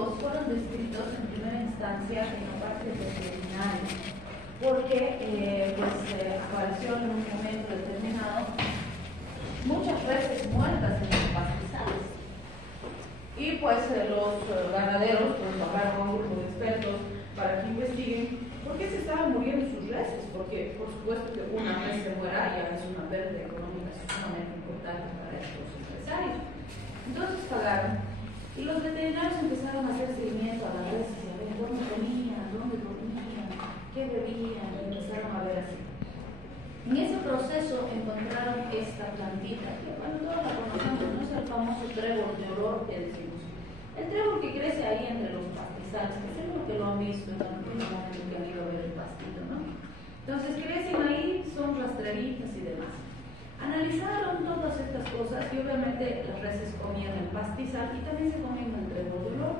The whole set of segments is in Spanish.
hongos fueron descritos en primera instancia en la parte veterinaria, porque apareció en un momento determinado muchas reses muertas en los pastizales. Y pues los ganaderos pues bajaron a un grupo de expertos para que investiguen por qué se estaban muriendo sus reses, porque por supuesto que una res se muera ya es una pérdida económica sumamente importante para estos empresarios. Entonces pagaron y los veterinarios empezaron a hacer seguimiento a las reses y a ver dónde comían, dónde dormían, qué bebían, y empezaron a ver así. En ese proceso encontraron esta plantita, que bueno, todos la conocemos, no es el famoso trébol de olor que decimos. El trébol que crece ahí entre los pastizales, que seguro que lo han visto en algún momento que han ido a ver el pastito, ¿no? Entonces crecen ahí, son rastreritas y demás. Analizaron todas estas cosas y obviamente las reses comían el pastizal y también se comían el trébol de olor.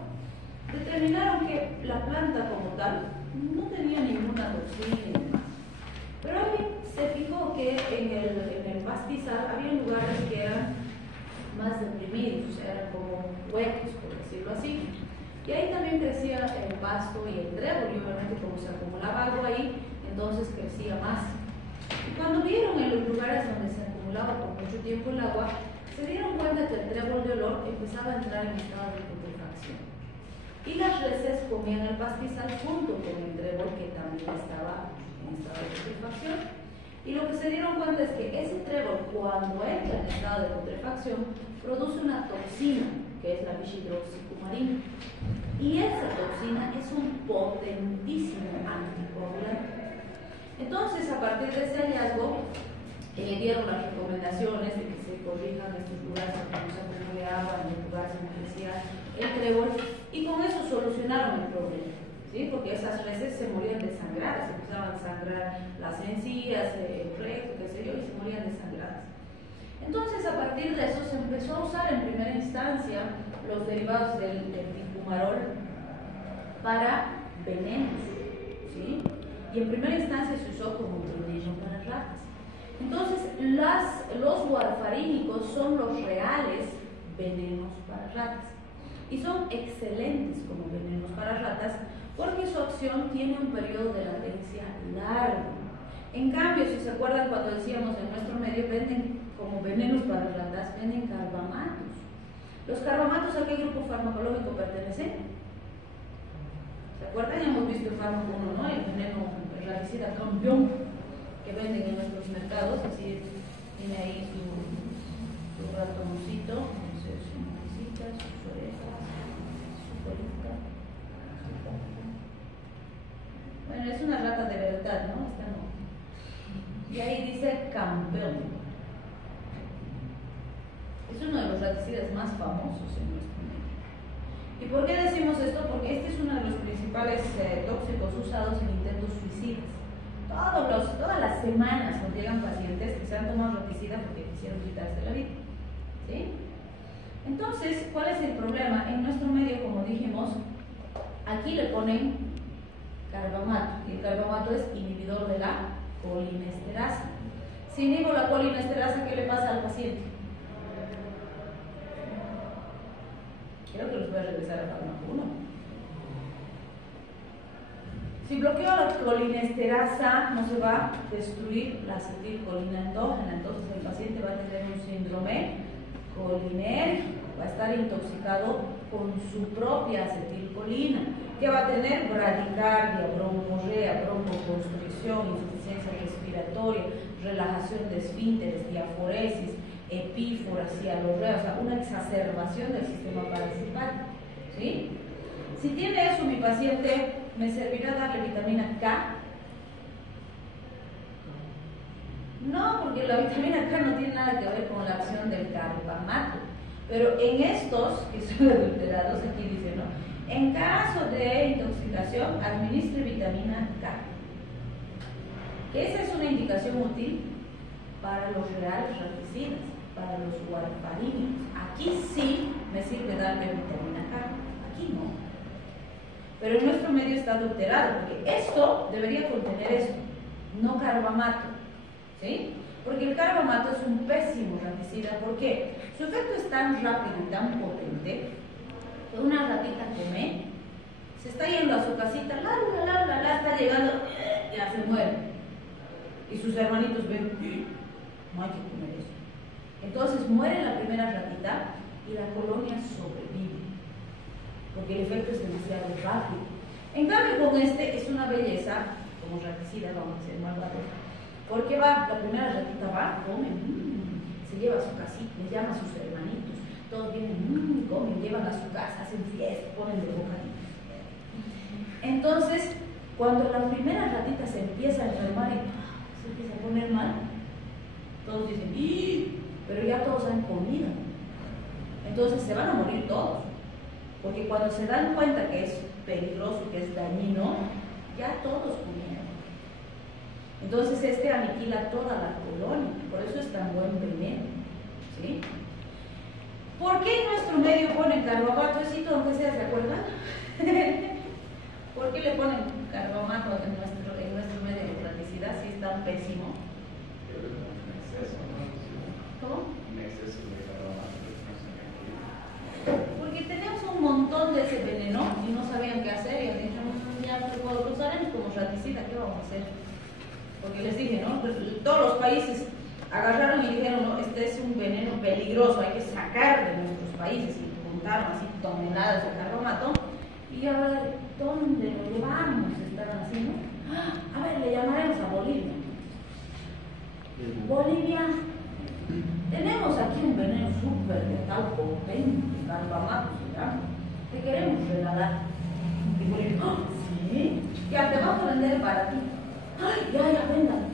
Determinaron que la planta como tal no tenía ninguna toxina y demás. Pero alguien se fijó que en el pastizal había lugares que eran más deprimidos, o sea, eran como huecos, por decirlo así. Y ahí también crecía el pasto y el trébol, y obviamente como se acumulaba agua ahí, entonces crecía más. Y cuando vieron en los lugares donde se acumulaba por mucho tiempo el agua, se dieron cuenta que el trébol de olor empezaba a entrar en estado de putrefacción. Y las reses comían el pastizal junto con el trébol que también estaba en estado de putrefacción. Y lo que se dieron cuenta es que ese trébol, cuando entra en estado de putrefacción, produce una toxina, que es la bishidroxicumarina. Y esa toxina es un potentísimo anticoagulante. Entonces, a partir de ese hallazgo, dieron las recomendaciones de que se corrijan estos lugares donde no se acumule agua, en los lugares donde crecía el trébol, y con eso solucionaron el problema. ¿Sí? Porque esas reses se morían desangradas, se empezaban a sangrar las encías, el recto, qué sé yo, y se morían desangradas. Entonces, a partir de eso, se empezó a usar en primera instancia los derivados del ticumarol para venenos, ¿sí? Y en primera instancia se usó como veneno para ratas. Entonces, los warfarínicos son los reales venenos para ratas. Y son excelentes como venenos para ratas, porque su acción tiene un periodo de latencia largo. En cambio, si se acuerdan cuando decíamos en nuestro medio venden como venenos para ratas, venden carbamatos. ¿Los carbamatos a qué grupo farmacológico pertenecen? ¿Se acuerdan? Hemos visto el fármaco 1, ¿no? El veneno raticida campeón que venden en nuestros mercados, así tiene ahí su ratoncito, no sé, su naricita, sus orejas, su colita. Bueno, es una rata de verdad, ¿no? Esta no. Y ahí dice campeón. Es uno de los raticidas más famosos en nuestro medio. ¿Y por qué decimos esto? Porque este es uno de los principales tóxicos usados en intentos suicidas. Todas las semanas nos llegan pacientes que se han tomado raticida porque quisieron quitarse la vida. ¿Sí? Entonces, ¿cuál es el problema? En nuestro medio, como dijimos, aquí le ponen carbamato, y el carbamato es inhibidor de la colinesterasa. Si inhibo la colinesterasa, ¿qué le pasa al paciente? Creo que los voy a regresar a fármaco 1. Si bloqueo la colinesterasa, no se va a destruir la acetilcolina endógena, entonces el paciente va a tener un síndrome colinérgico, va a estar intoxicado con su propia acetilcolina, que va a tener bradicardia, broncorrea, broncoconstricción, insuficiencia respiratoria, relajación de esfínteres, diaforesis, epíforas, cialorrea, o sea, una exacerbación del sistema parasimpático. ¿Sí? Si tiene eso mi paciente, ¿me servirá darle vitamina K? No, porque la vitamina K no tiene nada que ver con la acción del carbamato. Pero en estos, que son adulterados, aquí dice, ¿no? En caso de intoxicación, administre vitamina K. Esa es una indicación útil para los reales raticidas, para los warfarínicos. Aquí sí me sirve darle vitamina K, aquí no. Pero en nuestro medio está adulterado, porque esto debería contener esto, no carbamato, ¿sí? Porque el carbamato es un pésimo raticida. ¿Por qué? Su efecto es tan rápido y tan potente una ratita come, se está yendo a su casita, está llegando, ya se muere. Y sus hermanitos ven, no hay que comer eso. Entonces muere la primera ratita y la colonia sobrevive, porque el efecto es demasiado rápido. En cambio, con este es una belleza, como raticida, vamos a ser malvados, porque va, la primera ratita va, come, se lleva a su casita, les llama a sus hermanitos, todos vienen, comen, llevan a su casa, hacen fiesta, ponen de bocadillos. Entonces, cuando la primera ratita se empieza a enfermar y se empieza a poner mal, todos dicen, ¡ih! Pero ya todos han comido. Entonces se van a morir todos, porque cuando se dan cuenta que es peligroso, que es dañino, ya todos comieron. Entonces este aniquila toda la colonia, por eso es tan buen veneno, ¿sí? ¿Por qué en nuestro medio ponen carbomato? Aunque sea, ¿se acuerdan? ¿Por qué le ponen carbomato en nuestro medio de practicidad si es tan pésimo? ¿Cómo? Porque tenemos un montón de ese veneno y no sabían qué hacer y han dicho, ya lo usaremos como raticida, ¿qué vamos a hacer? Porque les dije, ¿no? Todos los países agarraron y dijeron, no, este es un veneno peligroso, hay que sacar de nuestros países, y juntaron así toneladas de carbomato. Y ahora, ¿dónde lo llevamos? Están haciendo. A ver, le llamaremos a Bolivia. Bolivia, tenemos aquí un veneno súper letal, potente, carbomato, ¿ya? Te queremos regalar. Y Bolivia, ¡oh, sí! Ya, te vamos a vender para ti. ¡Ay, ya, vendan!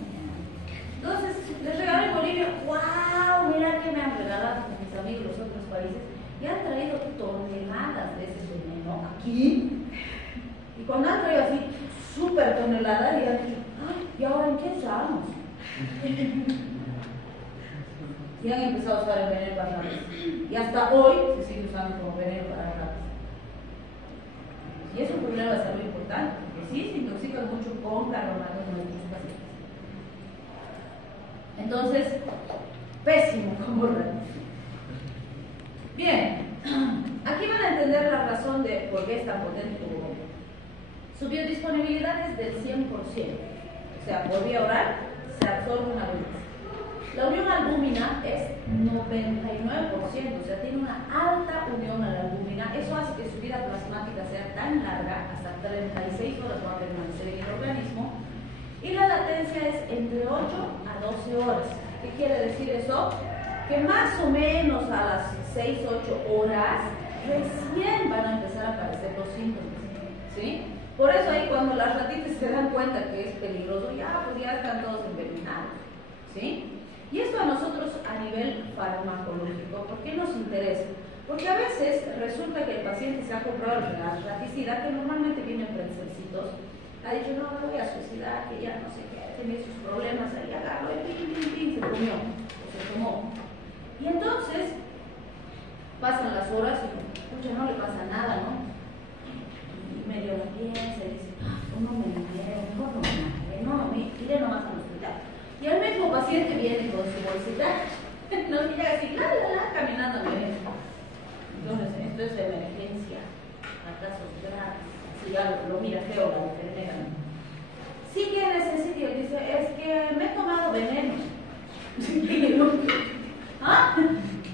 Entonces, les regalé en Bolivia, ¡wow! Mira que me han regalado mis amigos de los otros países. Y han traído toneladas de ese veneno aquí. Y cuando han traído así, súper toneladas, y han dicho, ¡ay! ¿Y ahora en qué usamos? Y han empezado a usar el veneno para ratas. Y hasta hoy se sigue usando como veneno para ratas. Y es un problema de salud importante, porque sí se intoxican mucho con carbonato en nuestros pacientes. Entonces, pésimo como ratas. Bien, aquí van a entender la razón de por qué es tan potente como bomba. Su biodisponibilidad es del 100%, o sea, por vía oral se absorbe una vez. La unión albúmina es 99%, o sea, tiene una alta unión a la albúmina. Eso hace que su vida plasmática sea tan larga, hasta 36 horas va a permanecer en el organismo. Y la latencia es entre 8 a 12 horas. ¿Qué quiere decir eso? Que más o menos a las 6, 8 horas recién van a empezar a aparecer los síntomas, ¿sí? Por eso ahí cuando las ratitas se dan cuenta que es peligroso, pues ya están todos envenenados, ¿sí? Y esto a nosotros a nivel farmacológico, ¿por qué nos interesa? Porque a veces resulta que el paciente se ha comprado la raticida, que normalmente vienen prenselcitos, ha dicho, no, me voy a suicidar, que ya no sé qué, tiene sus problemas, ahí agarro, se comió, o se tomó. Y entonces, pasan las horas y, pucha, no le pasa nada, ¿no? Y medio la piensa y dice, no me muero, mejor no me muero, no, iré nomás al hospital. Y el mismo paciente viene con su bolsita, no mira así, caminando al médico. Entonces, esto es de emergencia, a casos graves. Si ya lo mira feo la enfermera. Sí que necesito, dice, es que me he tomado veneno. ¿Ah?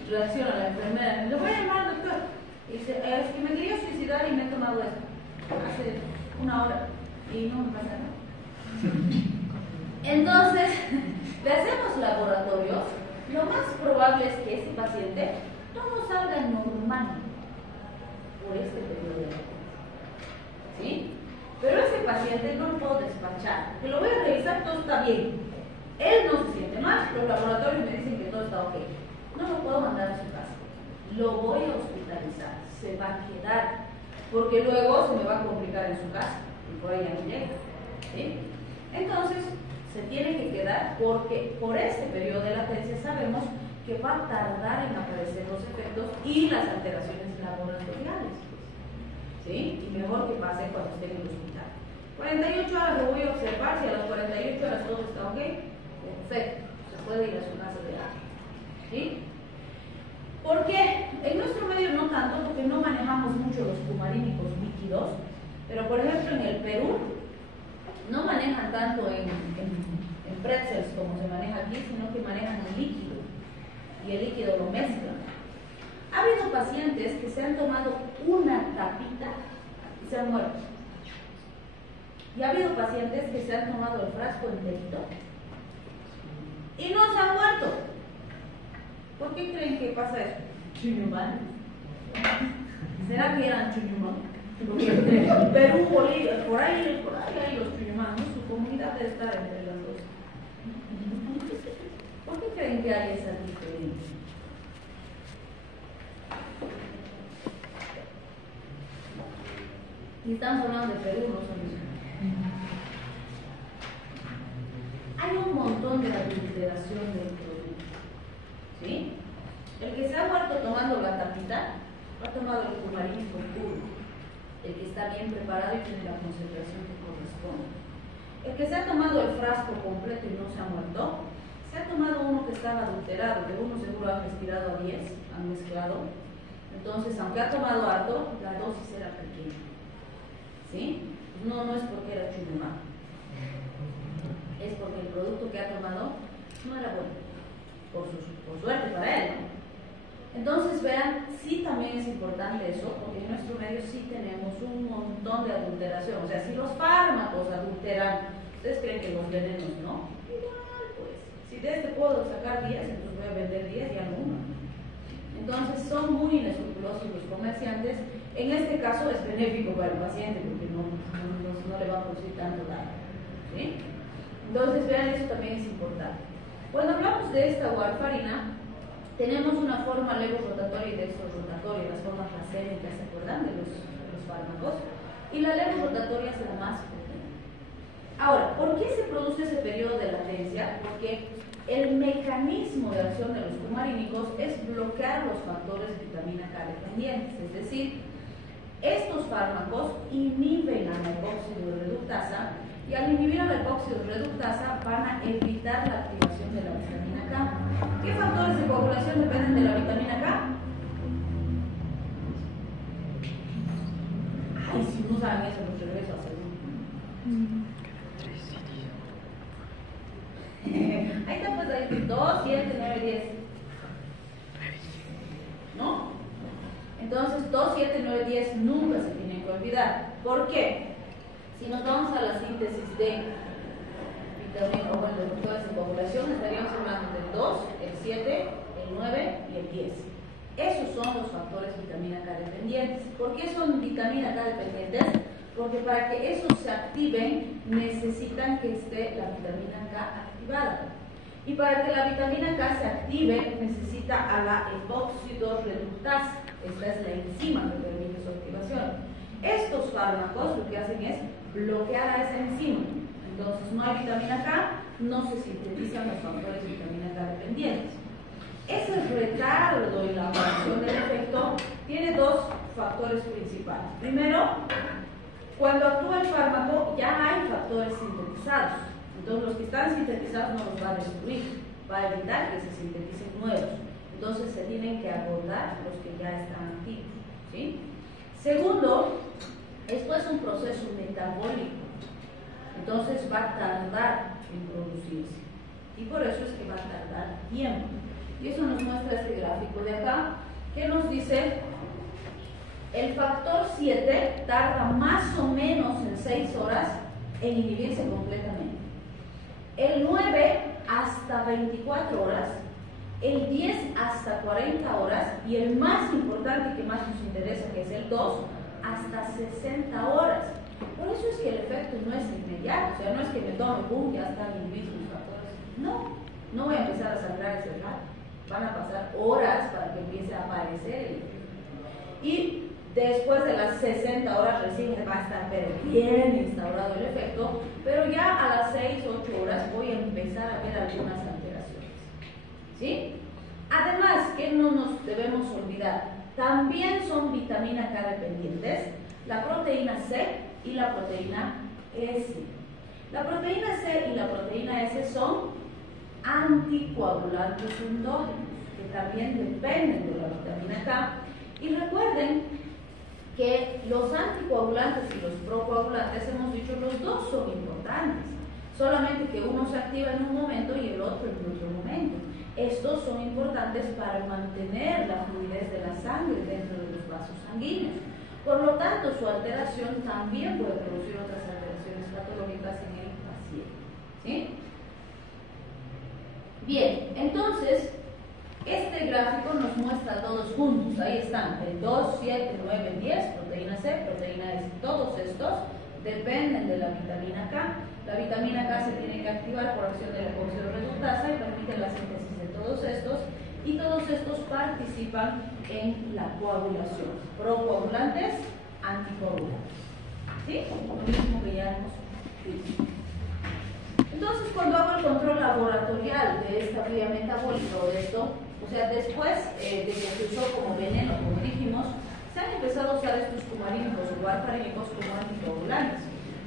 Reacciona la enfermera, le voy a llamar al doctor. Dice, es que me quería suicidar y me he tomado esto hace una hora y no me pasa nada. Entonces, le hacemos laboratorios. Lo más probable es que ese paciente todo salga normal por este periodo de tiempo, ¿sí? Pero ese paciente no lo puedo despachar, que lo voy a revisar, todo está bien. Él no se siente mal, los laboratorios me dicen que todo está ok. No lo puedo mandar a su casa, lo voy a hospitalizar, se va a quedar, porque luego se me va a complicar en su casa y por ahí ya no llega, ¿sí? Entonces, se tiene que quedar porque por este periodo de latencia sabemos que va a tardar en aparecer los efectos y las alteraciones laboratoriales, ¿sí? Y mejor que pase cuando esté en el hospital. 48 horas lo voy a observar, si a las 48 horas todo está ok, perfecto, se puede ir a su casa de agua, ¿sí? ¿Por qué? En nuestro medio no tanto, porque no manejamos mucho mucho los cumarínicos líquidos, pero por ejemplo en el Perú no manejan tanto en pretzels como se maneja aquí, sino que manejan el líquido, y el líquido lo mezclan. Ha habido pacientes que se han tomado una tapita y se han muerto. Y ha habido pacientes que se han tomado el frasco enterito y no se han muerto. ¿Por qué creen que pasa eso? Chuñumán. ¿Será que eran chuñumán? Porque entre Perú, Bolivia, por ahí hay los chuñumán, ¿no? Su comunidad debe estar entre las dos. ¿Por qué creen que hay esa diferencia? Y estamos hablando de Perú, no son mismos. Hay un montón de adulteración del producto, ¿sí? El que se ha muerto tomando la tapita, ha tomado el cumarínico puro, el que está bien preparado y tiene la concentración que corresponde. El que se ha tomado el frasco completo y no se ha muerto, se ha tomado uno que estaba adulterado, que uno seguro ha respirado a 10, han mezclado. Entonces, aunque ha tomado harto, la dosis era pequeña, ¿sí? No es porque era chumemá, es porque el producto que ha tomado no era bueno, por suerte para él, ¿no? Entonces vean, sí también es importante eso, porque en nuestro medio sí tenemos un montón de adulteración. O sea, si los fármacos adulteran, ¿ustedes creen que los venenos no? Igual, pues, si de este puedo sacar 10, entonces voy a vender 10 y ya no 1. Entonces son muy inescrupulosos los comerciantes. En este caso es benéfico para el paciente, porque no le va a producir tanto daño, ¿sí? Entonces vean, eso también es importante. Cuando hablamos de esta warfarina, tenemos una forma levorotatoria y dextrorotatoria, las formas racémicas, ¿se acuerdan de los fármacos? Y la levorotatoria es la más potente. Ahora, ¿por qué se produce ese periodo de latencia? Porque el mecanismo de acción de los cumarínicos es bloquear los factores de vitamina K dependientes, es decir, estos fármacos inhiben a la epóxido-reductasa, y al inhibir a la epóxido-reductasa van a evitar la activación de la vitamina K. ¿Qué factores de coagulación dependen de la vitamina K? Ay, si no saben eso, los regreso a segundo. Ahí está, pues ahí 2, 7, 9, 10. ¿No? Entonces 2, 7, 9, 10 nunca se tienen que olvidar. ¿Por qué? Si nos vamos a la síntesis de vitamina o de factores de coagulación, estaríamos hablando del 2, el 7, el 9 y el 10. Esos son los factores vitamina K dependientes. ¿Por qué son vitamina K dependientes? Porque para que esos se activen necesitan que esté la vitamina K activada. Y para que la vitamina K se active necesita a la epóxido-reductasa. Esta es la enzima que permite su activación. Estos fármacos lo que hacen es bloquear a esa enzima. Entonces no hay vitamina K, no se sintetizan los factores de vitamina K dependientes. Ese retardo en la aparición del efecto tiene dos factores principales. Primero, cuando actúa el fármaco ya hay factores sintetizados. Entonces los que están sintetizados no los va a destruir, va a evitar que se sinteticen nuevos. Entonces se tienen que agotar los que ya están activos, ¿sí? Segundo, esto es un proceso metabólico, entonces va a tardar en producirse y por eso es que va a tardar tiempo. Y eso nos muestra este gráfico de acá, que nos dice el factor 7 tarda más o menos en 6 horas en inhibirse completamente, el 9 hasta 24 horas, el 10 hasta 40 horas y el más importante que más nos interesa, que es el 2, hasta 60 horas. Por eso es que el efecto no es inmediato, o sea, no es que me tome, boom, ya están inhibidos los factores. No voy a empezar a sangrar ese rato. Van a pasar horas para que empiece a aparecer el efecto. Y después de las 60 horas recién va a estar bien instaurado el efecto, pero ya a las 6, 8 horas voy a empezar a ver algunas alteraciones, ¿sí? Además, que no nos debemos olvidar, también son vitamina K dependientes, la proteína C y la proteína S. La proteína C y la proteína S son anticoagulantes endógenos, que también dependen de la vitamina K. Y recuerden que los anticoagulantes y los procoagulantes, hemos dicho, los dos son importantes, solamente que uno se activa en un momento y el otro en otro momento. Estos son importantes para mantener la fluidez de la sangre dentro de los vasos sanguíneos. Por lo tanto, su alteración también puede producir otras alteraciones patológicas en el paciente. ¿Sí? Bien, entonces, este gráfico nos muestra todos juntos. Ahí están el 2, 7, 9, 10, proteína C, proteína S. Todos estos dependen de la vitamina K. La vitamina K se tiene que activar por acción de la oxidorreductasa y permite la síntesis de todos estos, y todos estos participan en la coagulación. Procoagulantes, anticoagulantes. ¿Sí? Lo mismo que ya hemos visto. Entonces, cuando hago el control laboratorial de esta vía metabólica o de esto, o sea, después de que se usó como veneno, como dijimos, se han empezado a usar estos cumarínicos o warfarínicos como anticoagulantes.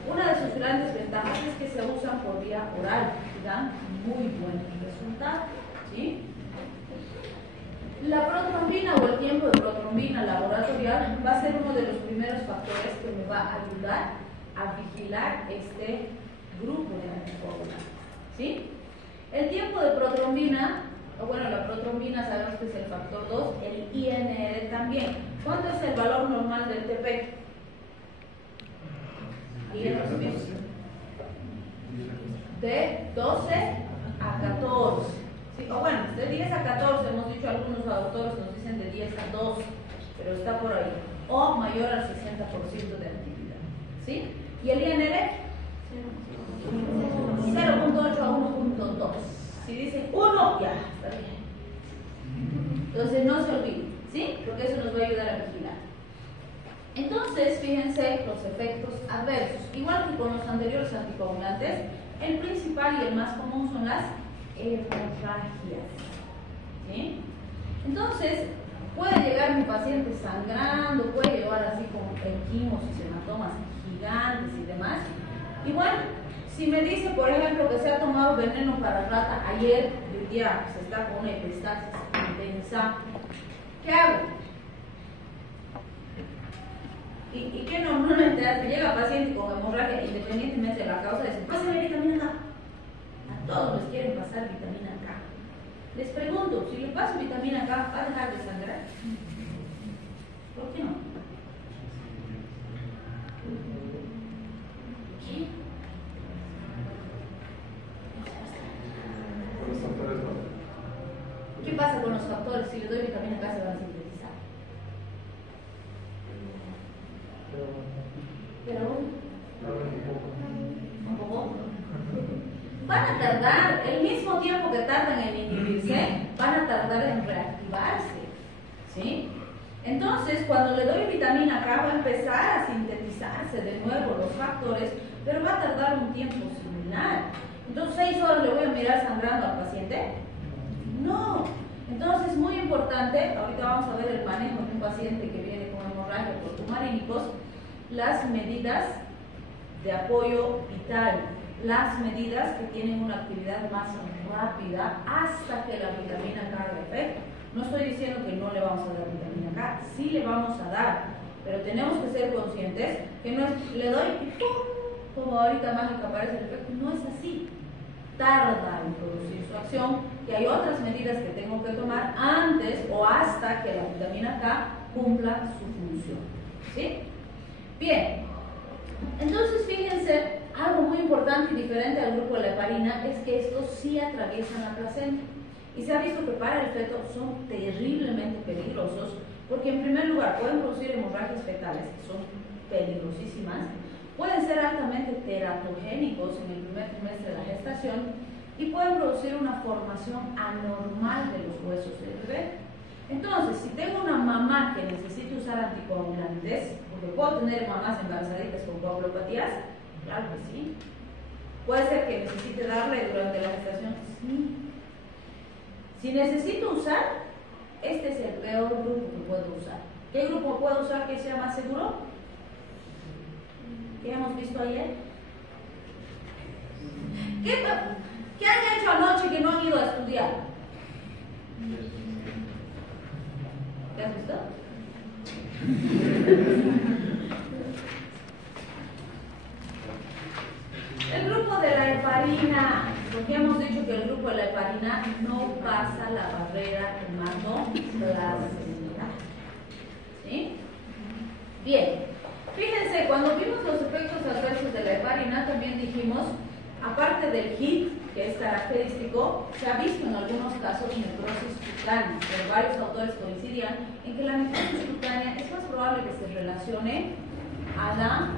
Una de sus grandes ventajas es que se usan por vía oral y dan muy buenos resultados. ¿Sí? La protrombina o el tiempo de protrombina laboratorial va a ser uno de los primeros factores que me va a ayudar a vigilar este grupo de anticoagulantes. ¿Sí? El tiempo de protrombina, o bueno, la protrombina sabemos que es el factor 2, el INR también. ¿Cuánto es el valor normal del TP? De 12 a 14. ¿Sí? O bueno, de 10 a 14, hemos dicho, algunos autores nos dicen de 10 a 12, pero está por ahí. O mayor al 60% de actividad. ¿Sí? ¿Y el INR? 0.8 a 1.2. Si dicen 1, ya, está bien. Entonces no se olviden, ¿sí? Porque eso nos va a ayudar a vigilar. Entonces, fíjense los efectos adversos. Igual que con los anteriores anticoagulantes, el principal y el más común son las hemorragias. ¿Sí? Entonces, puede llegar mi paciente sangrando, puede llevar así como equimos y hematomas gigantes y demás. Y bueno, si me dice, por ejemplo, que se ha tomado veneno para rata ayer, y hoy día se está con una epistaxis intensa, ¿qué hago? ¿Y qué normalmente hace? Llega paciente con hemorragia, independientemente de la causa, dice, pásame vitamina K. A todos les quieren pasar vitamina K. Les pregunto, si le paso vitamina K, ¿va a dejar de sangrar? ¿Por qué no? ¿Qué? ¿Qué pasa con los factores? Si le doy vitamina K, se van a sintetizar. Pero un poco. Van a tardar, el mismo tiempo que tardan en inhibirse, van a tardar en reactivarse. ¿Sí? Entonces, cuando le doy vitamina K, va a empezar a sintetizarse de nuevo los factores, pero va a tardar un tiempo similar. Entonces, 6 horas le voy a mirar sangrando al paciente. No. Entonces, muy importante, ahorita vamos a ver el manejo de un paciente que viene con hemorragia por cumarínicos, las medidas de apoyo vital, las medidas que tienen una actividad más rápida hasta que la vitamina K haga efecto. No estoy diciendo que no le vamos a dar vitamina K, sí le vamos a dar, pero tenemos que ser conscientes que no es, le doy y ¡pum!, como ahorita mágica aparece el efecto. No es así. Tarda en producir su acción, que hay otras medidas que tengo que tomar antes o hasta que la vitamina K cumpla su función. ¿Sí? Bien, entonces fíjense, algo muy importante y diferente al grupo de la heparina es que estos sí atraviesan la placenta. Y se ha visto que para el feto son terriblemente peligrosos porque, en primer lugar, pueden producir hemorragias fetales, que son peligrosísimas, pueden ser altamente teratogénicos en el primer trimestre de la gestación y pueden producir una formación anormal de los huesos del bebé. Entonces, si tengo una mamá que necesita usar anticoagulantes, porque puedo tener mamás embarazaditas con coagulopatías, claro que sí. Puede ser que necesite darle durante la gestación, sí. Si necesito usar, este es el peor grupo que puedo usar. ¿Qué grupo puedo usar que sea más seguro? ¿Qué hemos visto ayer? ¿Qué han hecho anoche que no han ido a estudiar? ¿Qué has visto? Bien, fíjense, cuando vimos los efectos adversos de la heparina, también dijimos, aparte del HIT, que es característico, se ha visto en algunos casos necrosis cutánea, pero varios autores coincidían en que la necrosis cutánea es más probable que se relacione a la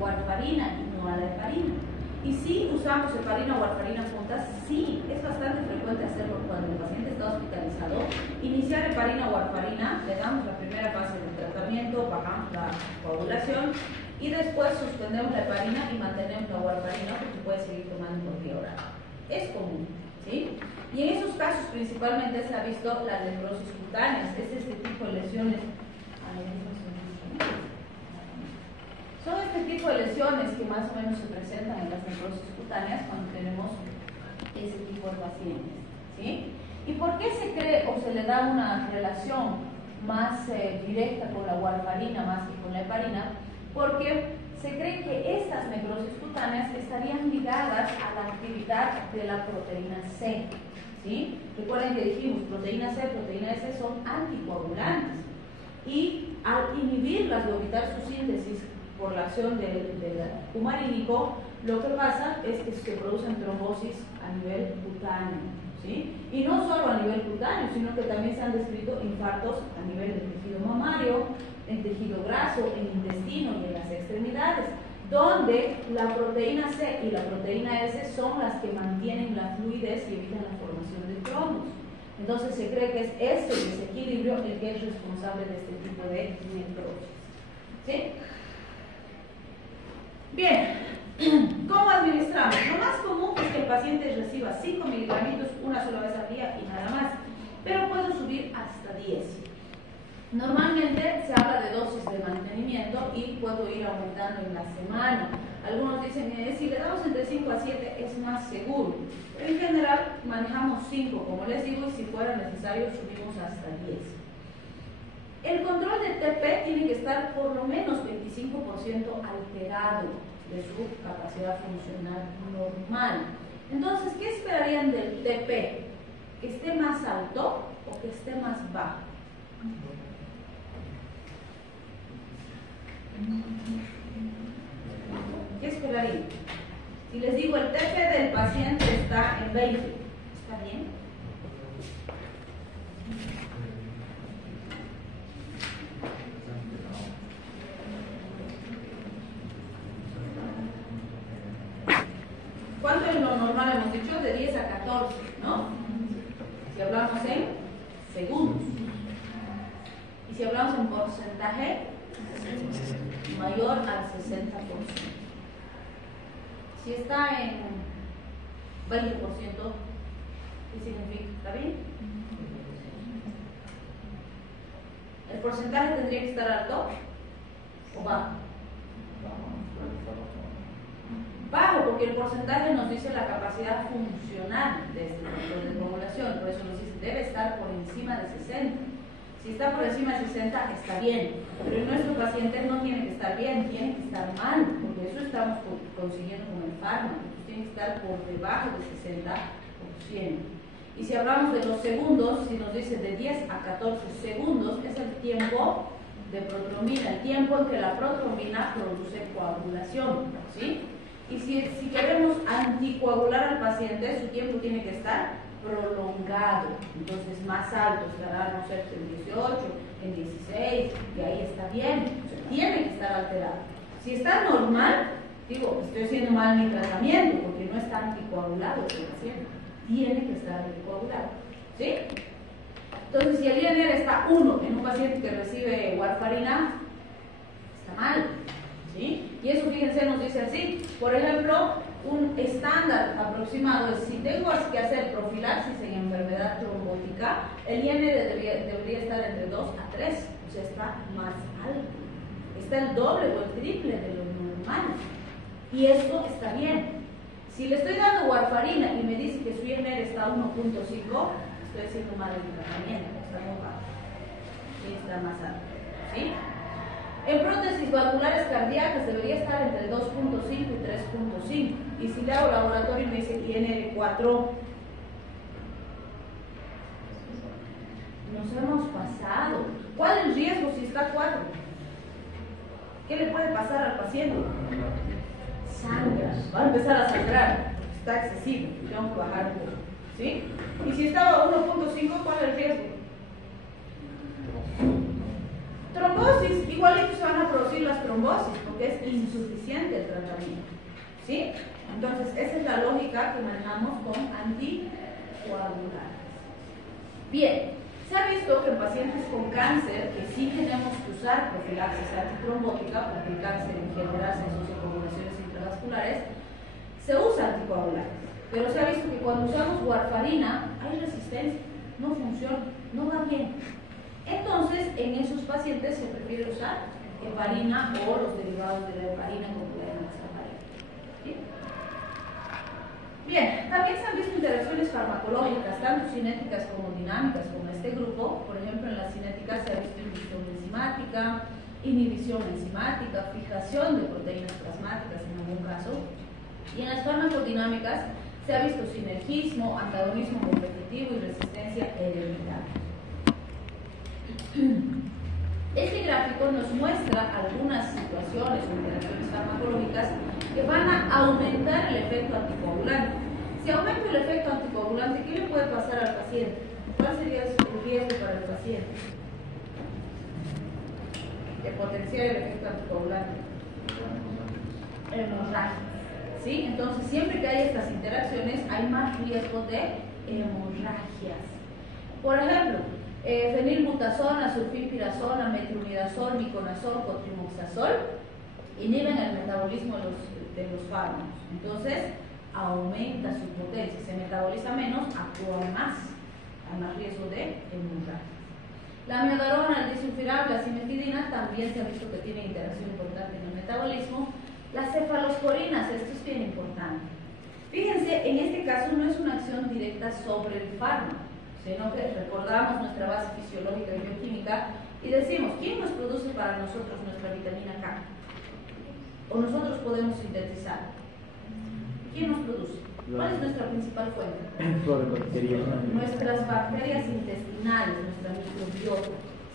warfarina y no a la heparina. Y si usamos heparina o warfarina juntas, sí, es bastante frecuente hacerlo cuando el paciente está hospitalizado. Iniciar heparina o warfarina, le damos la primera fase del tratamiento, bajamos la coagulación y después suspendemos la heparina y mantenemos la warfarina porque puede seguir tomando por vía oral. Es común, ¿sí? Y en esos casos principalmente se ha visto la necrosis cutánea, es este tipo de lesiones. Son este tipo de lesiones que más o menos se presentan en las necrosis cutáneas cuando tenemos ese tipo de pacientes, ¿sí? ¿Y por qué se cree o se le da una relación más directa con la warfarina más que con la heparina? Porque se cree que estas necrosis cutáneas estarían ligadas a la actividad de la proteína C, ¿sí? Recuerden que dijimos, proteína C, proteína S son anticoagulantes y al inhibirlas o evitar su síntesis por la acción del humarínico, lo que pasa es que se producen trombosis a nivel cutáneo, ¿sí? Y no solo a nivel cutáneo, sino que también se han descrito infartos a nivel del tejido mamario, en tejido graso, en intestino y en las extremidades, donde la proteína C y la proteína S son las que mantienen la fluidez y evitan la formación de trombos. Entonces se cree que es este desequilibrio el que es responsable de este tipo de necrosis, ¿sí? Bien, ¿cómo administramos? Lo más común es que el paciente reciba 5 miligramitos una sola vez al día y nada más, pero puedo subir hasta 10. Normalmente se habla de dosis de mantenimiento y puedo ir aumentando en la semana. Algunos dicen que si le damos entre 5 a 7 es más seguro, pero en general manejamos 5, como les digo, y si fuera necesario subimos hasta 10. El control de TP tiene que estar por lo menos 25% alterado de su capacidad funcional normal. Entonces, ¿qué esperarían del TP? ¿Que esté más alto o que esté más bajo? ¿Qué esperarían? Si les digo el TP del paciente está en 20, ¿está bien? ¿Cuánto es lo normal? Hemos dicho de 10 a 14, ¿no? Si hablamos en segundos. Y si hablamos en porcentaje, mayor al 60%. Si está en 20%, ¿qué significa? ¿Está bien? ¿El porcentaje tendría que estar alto o bajo? Bajo, porque el porcentaje nos dice la capacidad funcional de este factor de coagulación, por eso nos dice debe estar por encima de 60. Si está por encima de 60 está bien, pero en nuestro paciente no tiene que estar bien, tiene que estar mal, porque eso estamos consiguiendo con el fármaco, entonces tiene que estar por debajo de 60%. Y si hablamos de los segundos, si nos dice de 10 a 14 segundos, es el tiempo de protrombina, el tiempo en que la protrombina produce coagulación, ¿sí? Y si queremos anticoagular al paciente, su tiempo tiene que estar prolongado, entonces más alto, estará, no sé, en 18, en 16, y ahí está bien, o sea, tiene que estar alterado. Si está normal, digo, estoy haciendo mal mi tratamiento, porque no está anticoagulado el paciente, tiene que estar anticoagulado, ¿sí? Entonces, si el INR está 1 en un paciente que recibe warfarina, está mal, ¿sí? Y eso, fíjense, nos dice así, por ejemplo, un estándar aproximado es si tengo que hacer profilaxis en enfermedad trombótica, el INR debería estar entre 2 a 3, o sea, está más alto, está el doble o el triple de lo normal, y esto está bien. Si le estoy dando warfarina y me dice que su INR está a 1.5, estoy haciendo mal el tratamiento, está muy bajo, y está más alto, ¿sí? En prótesis valvulares cardíacas debería estar entre 2.5 y 3.5. Y si le hago laboratorio y me dice INR 4, nos hemos pasado. ¿Cuál es el riesgo si está 4? ¿qué le puede pasar al paciente? Sangra, va a empezar a sangrar, está excesivo, tengo que bajar un poco, ¿sí? Y si estaba a 1.5, ¿cuál es el riesgo? Trombosis, igualito se van a producir las trombosis porque es insuficiente el tratamiento, ¿sí? Entonces, esa es la lógica que manejamos con anticoagulantes. Bien, se ha visto que en pacientes con cáncer, que sí tenemos que usar profilaxis antitrombótica, porque el cáncer en general se asocia con coagulaciones intravasculares, se usa anticoagulantes. Pero se ha visto que cuando usamos warfarina hay resistencia, no funciona, no va bien. Entonces, en esos pacientes se prefiere usar heparina o los derivados de la heparina como la enoxaparina. ¿Sí? Bien, también se han visto interacciones farmacológicas, tanto cinéticas como dinámicas, con este grupo. Por ejemplo, en las cinéticas se ha visto inducción enzimática, inhibición enzimática, fijación de proteínas plasmáticas en algún caso. Y en las farmacodinámicas se ha visto sinergismo, antagonismo competitivo y resistencia hereditaria. Este gráfico nos muestra algunas situaciones o interacciones farmacológicas que van a aumentar el efecto anticoagulante. Si aumenta el efecto anticoagulante, ¿qué le puede pasar al paciente? ¿Cuál sería el riesgo para el paciente de potenciar el efecto anticoagulante? Hemorragia. ¿Sí? Entonces, siempre que hay estas interacciones, hay más riesgo de hemorragias. Por ejemplo, fenilbutazona, sulfilpirazona, metronidazol, miconazol, cotrimoxazol inhiben el metabolismo de los fármacos. Entonces, aumenta su potencia. Se metaboliza menos, actúa más. Hay más riesgo de hemorragia. La amiodarona, el disulfiram, la cimetidina también se ha visto que tienen interacción importante en el metabolismo. Las cefalosporinas, esto es bien importante. Fíjense, en este caso no es una acción directa sobre el fármaco, sino que recordamos nuestra base fisiológica y bioquímica y decimos, ¿quién nos produce para nosotros nuestra vitamina K? ¿O nosotros podemos sintetizar? ¿Quién nos produce? ¿Cuál es nuestra principal fuente? Nuestras bacterias intestinales, nuestra microbiota,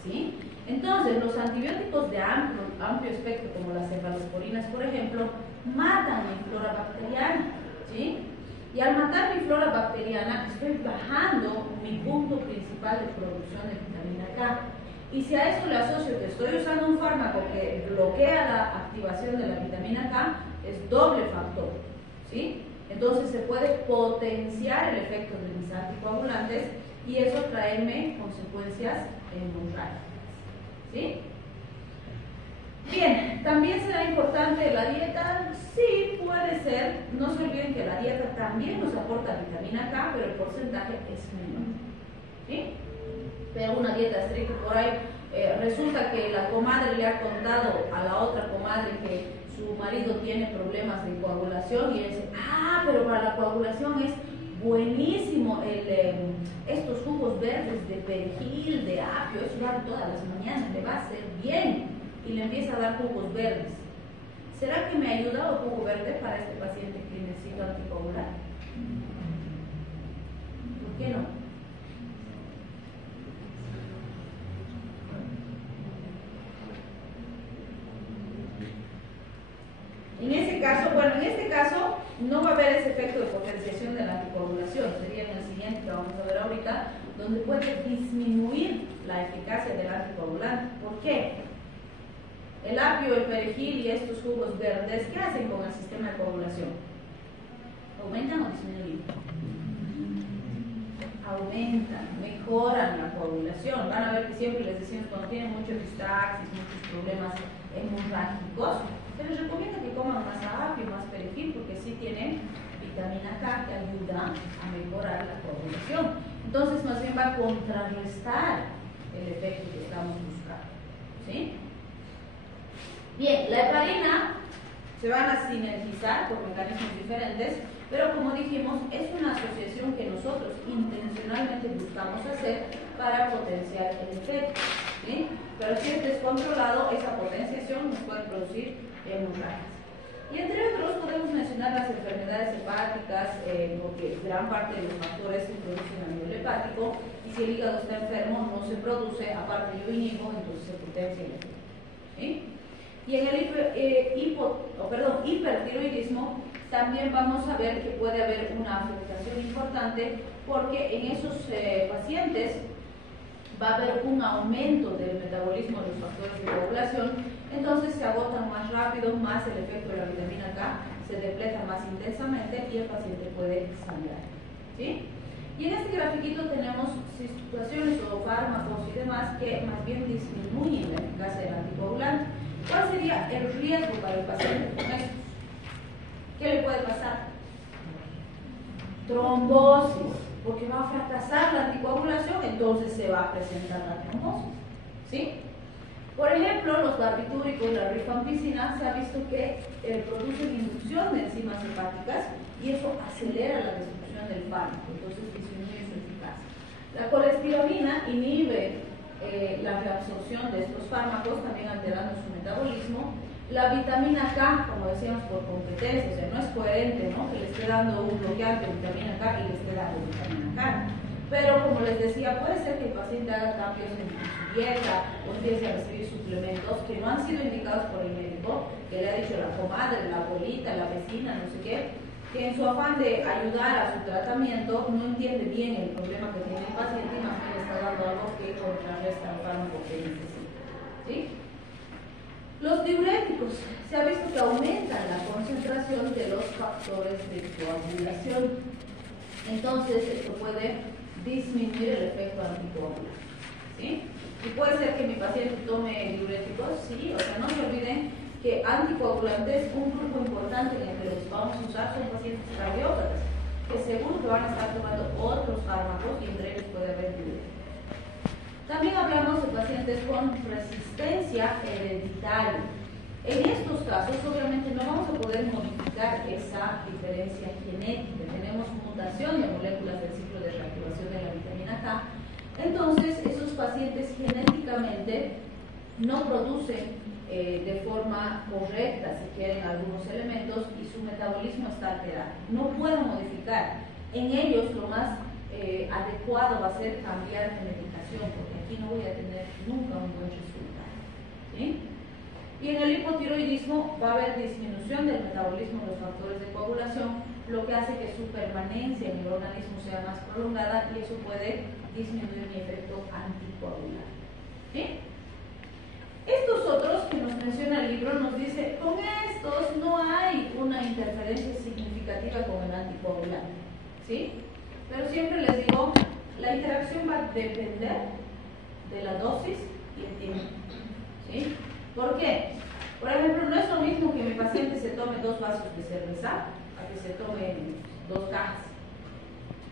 ¿sí? Entonces, los antibióticos de amplio espectro, como las cefalosporinas, por ejemplo, matan mi flora bacteriana, ¿sí? Y al matar mi flora bacteriana, estoy bajando mi punto principal de producción de vitamina K. Y si a eso le asocio que estoy usando un fármaco que bloquea la activación de la vitamina K, es doble factor, ¿sí? Entonces se puede potenciar el efecto de mis anticoagulantes y eso traerme consecuencias hemorrágicas, ¿sí? Bien, ¿también será importante la dieta? Sí, puede ser. No se olviden que la dieta también nos aporta vitamina K, pero el porcentaje es menor, ¿sí? Pero una dieta estricta por ahí, resulta que la comadre le ha contado a la otra comadre que su marido tiene problemas de coagulación y ella dice, pero para la coagulación es buenísimo estos jugos verdes de perejil, de apio, eso va todas las mañanas, le va a hacer bien. Y le empieza a dar jugos verdes. ¿Será que me ayuda el jugo verde para este paciente que necesita anticoagular? ¿Por qué no? En este caso no va a haber ese efecto de potenciación de la anticoagulación, sería en el siguiente que vamos a ver ahorita, donde puede disminuir la eficacia del anticoagulante. ¿Por qué? El apio, el perejil y estos jugos verdes, ¿qué hacen con el sistema de coagulación? ¿Aumentan o disminuyen? Aumentan, mejoran la coagulación. Van a ver que siempre les decimos cuando tienen mucho epistaxis, muchos problemas hemorrágicos, se les recomienda que coman más apio, más perejil, porque sí tienen vitamina K que ayuda a mejorar la coagulación. Entonces, más bien va a contrarrestar el efecto que estamos buscando, ¿sí? Bien, la heparina se van a sinergizar por mecanismos diferentes, pero como dijimos, es una asociación que nosotros intencionalmente buscamos hacer para potenciar el efecto, ¿sí? Pero si es descontrolado, esa potenciación nos puede producir hemorragias. Y entre otros podemos mencionar las enfermedades hepáticas, porque gran parte de los factores se producen a nivel hepático, y si el hígado está enfermo no se produce, aparte yo inhibo, entonces se potencia el efecto, ¿sí? Y en el hipertiroidismo también vamos a ver que puede haber una afectación importante, porque en esos pacientes va a haber un aumento del metabolismo de los factores de coagulación, entonces se agotan más rápido, más el efecto de la vitamina K se depleta más intensamente y el paciente puede sangrar, ¿sí? Y en este grafiquito tenemos situaciones o fármacos y demás que más bien disminuyen la eficacia del anticoagulante. ¿Cuál sería el riesgo para el paciente con estos? ¿Qué le puede pasar? Trombosis, porque va a fracasar la anticoagulación, entonces se va a presentar la trombosis, ¿sí? Por ejemplo, los barbitúricos, la rifampicina, se ha visto que producen inducción de enzimas hepáticas y eso acelera la destrucción del fármaco, entonces disminuye su eficacia. La colesterolina inhibe la reabsorción de estos fármacos, también alterando su metabolismo. La vitamina K, como decíamos, por competencia, o sea, no es coherente, ¿no?, que le esté dando un bloqueante de vitamina K y le esté dando vitamina K. Pero, como les decía, puede ser que el paciente haga cambios en su dieta o empiece a recibir suplementos que no han sido indicados por el médico, que le ha dicho la comadre, la abuelita, la vecina, no sé qué, que en su afán de ayudar a su tratamiento no entiende bien el problema que tiene el paciente y más bien le está dando algo que contrarresta el fármaco que necesita, ¿sí? Los diuréticos, se ha visto que aumentan la concentración de los factores de coagulación. Entonces, esto puede disminuir el efecto anticoagulante, ¿sí? Y puede ser que mi paciente tome diuréticos, sí, o sea, no se olviden que anticoagulantes, un grupo importante en el que los vamos a usar son pacientes cardiópatas, que seguro que van a estar tomando otros fármacos y entre ellos puede haber diuréticos. También hablamos de pacientes con resistencia hereditaria. En estos casos, obviamente, no vamos a poder modificar esa diferencia genética. Tenemos mutación de moléculas del ciclo de reactivación de la vitamina K. Entonces, esos pacientes genéticamente no producen de forma correcta, si quieren, algunos elementos y su metabolismo está alterado. No puedo modificar. En ellos, lo más adecuado va a ser cambiar de medicación, porque aquí no voy a tener nunca un buen resultado, ¿sí? Y en el hipotiroidismo va a haber disminución del metabolismo de los factores de coagulación, lo que hace que su permanencia en el organismo sea más prolongada y eso puede disminuir mi efecto anticoagulante, ¿sí? Estos otros que nos menciona el libro nos dice, con estos no hay una interferencia significativa con el anticoagulante, ¿sí? Pero siempre les digo, la interacción va a depender de la dosis y el tiempo, ¿sí? ¿Por qué? Por ejemplo, no es lo mismo que mi paciente se tome 2 vasos de cerveza a que se tome 2 cajas,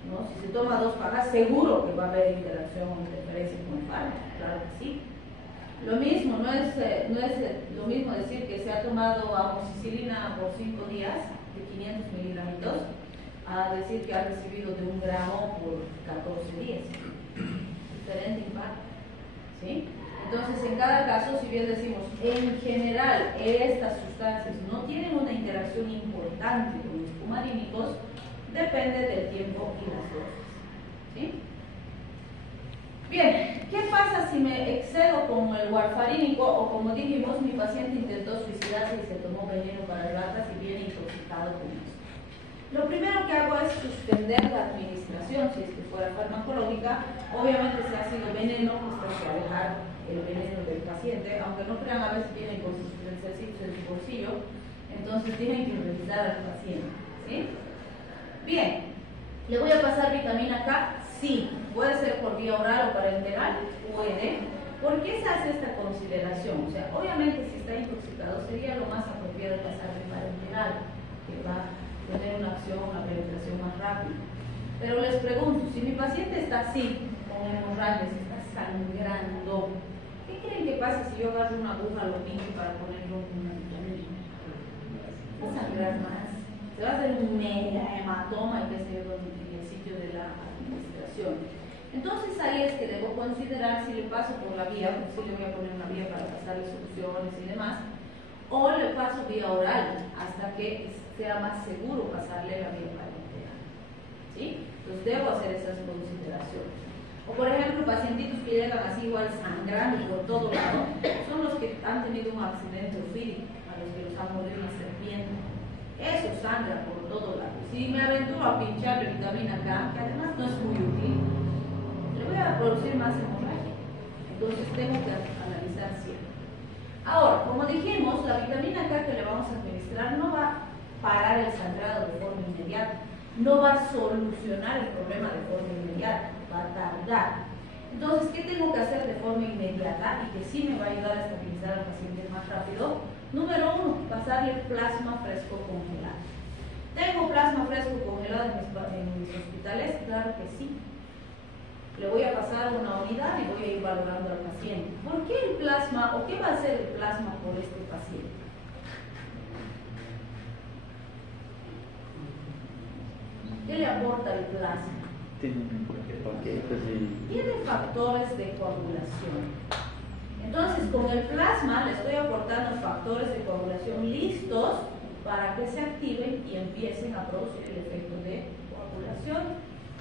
¿no? Si se toma 2 cajas, seguro que va a haber interacción o interferencia con el fármaco, claro que sí. Lo mismo, no es lo mismo decir que se ha tomado amoxicilina por 5 días de 500 miligramitos a decir que ha recibido de 1 gramo por 14 días. Diferente impacto, ¿sí? Entonces, en cada caso, si bien decimos, en general, estas sustancias no tienen una interacción importante con los fumarínicos, depende del tiempo y las dosis, ¿sí? Bien, ¿qué pasa si me excedo con el warfarínico o, como dijimos, mi paciente intentó suicidarse y se tomó veneno para ratas y viene intoxicado con esto? Lo primero que hago es suspender la administración, si es que fuera farmacológica. Obviamente, si ha sido veneno, pues tengo que alejar el veneno del paciente, aunque no crean, a veces vienen con sus credenciales en su bolsillo, entonces tienen que revisar al paciente, ¿sí? Bien, ¿le voy a pasar vitamina K? Sí. ¿Puede ser por vía oral o parenteral? Puede. ¿Por qué se hace esta consideración? O sea, obviamente si está intoxicado sería lo más apropiado pasarle parenteral, que va a tener una acción, una penetración más rápida. Pero les pregunto, si mi paciente está así, con hemorragias, está sangrando, ¿qué creen que pasa si yo agarro una aguja lo pincho para ponerlo en una vitamina? Va a sangrar más. Se va a hacer un mega hematoma en el sitio de la administración. Entonces ahí es que debo considerar si le paso por la vía, pues sí le voy a poner una vía para pasarle soluciones y demás, o le paso vía oral hasta que sea más seguro pasarle la vía parenteral, ¿sí? Entonces debo hacer esas consideraciones. O por ejemplo, pacientitos que llegan así igual sangrando por todo lado, son los que han tenido un accidente ofídico, a los que los ha mordido una serpiente. Eso sangra por todo lado. Si me aventuro a pincharle vitamina K, que además no es muy útil, le voy a producir más hemorragia. Entonces tengo que analizar siempre. Ahora, como dijimos, la vitamina K que le vamos a administrar no va a parar el sangrado de forma inmediata, no va a solucionar el problema de forma inmediata, va a tardar. Entonces, ¿qué tengo que hacer de forma inmediata y que sí me va a ayudar a estabilizar al paciente más rápido? Número 1, pasarle plasma fresco congelado. ¿Tengo plasma fresco congelado en mis hospitales? Claro que sí. Le voy a pasar una unidad y voy a ir valorando al paciente. ¿Por qué el plasma o qué va a hacer el plasma por este paciente? ¿Qué le aporta el plasma? Tiene factores de coagulación. Entonces, con el plasma le estoy aportando factores de coagulación listos para que se activen y empiecen a producir el efecto de coagulación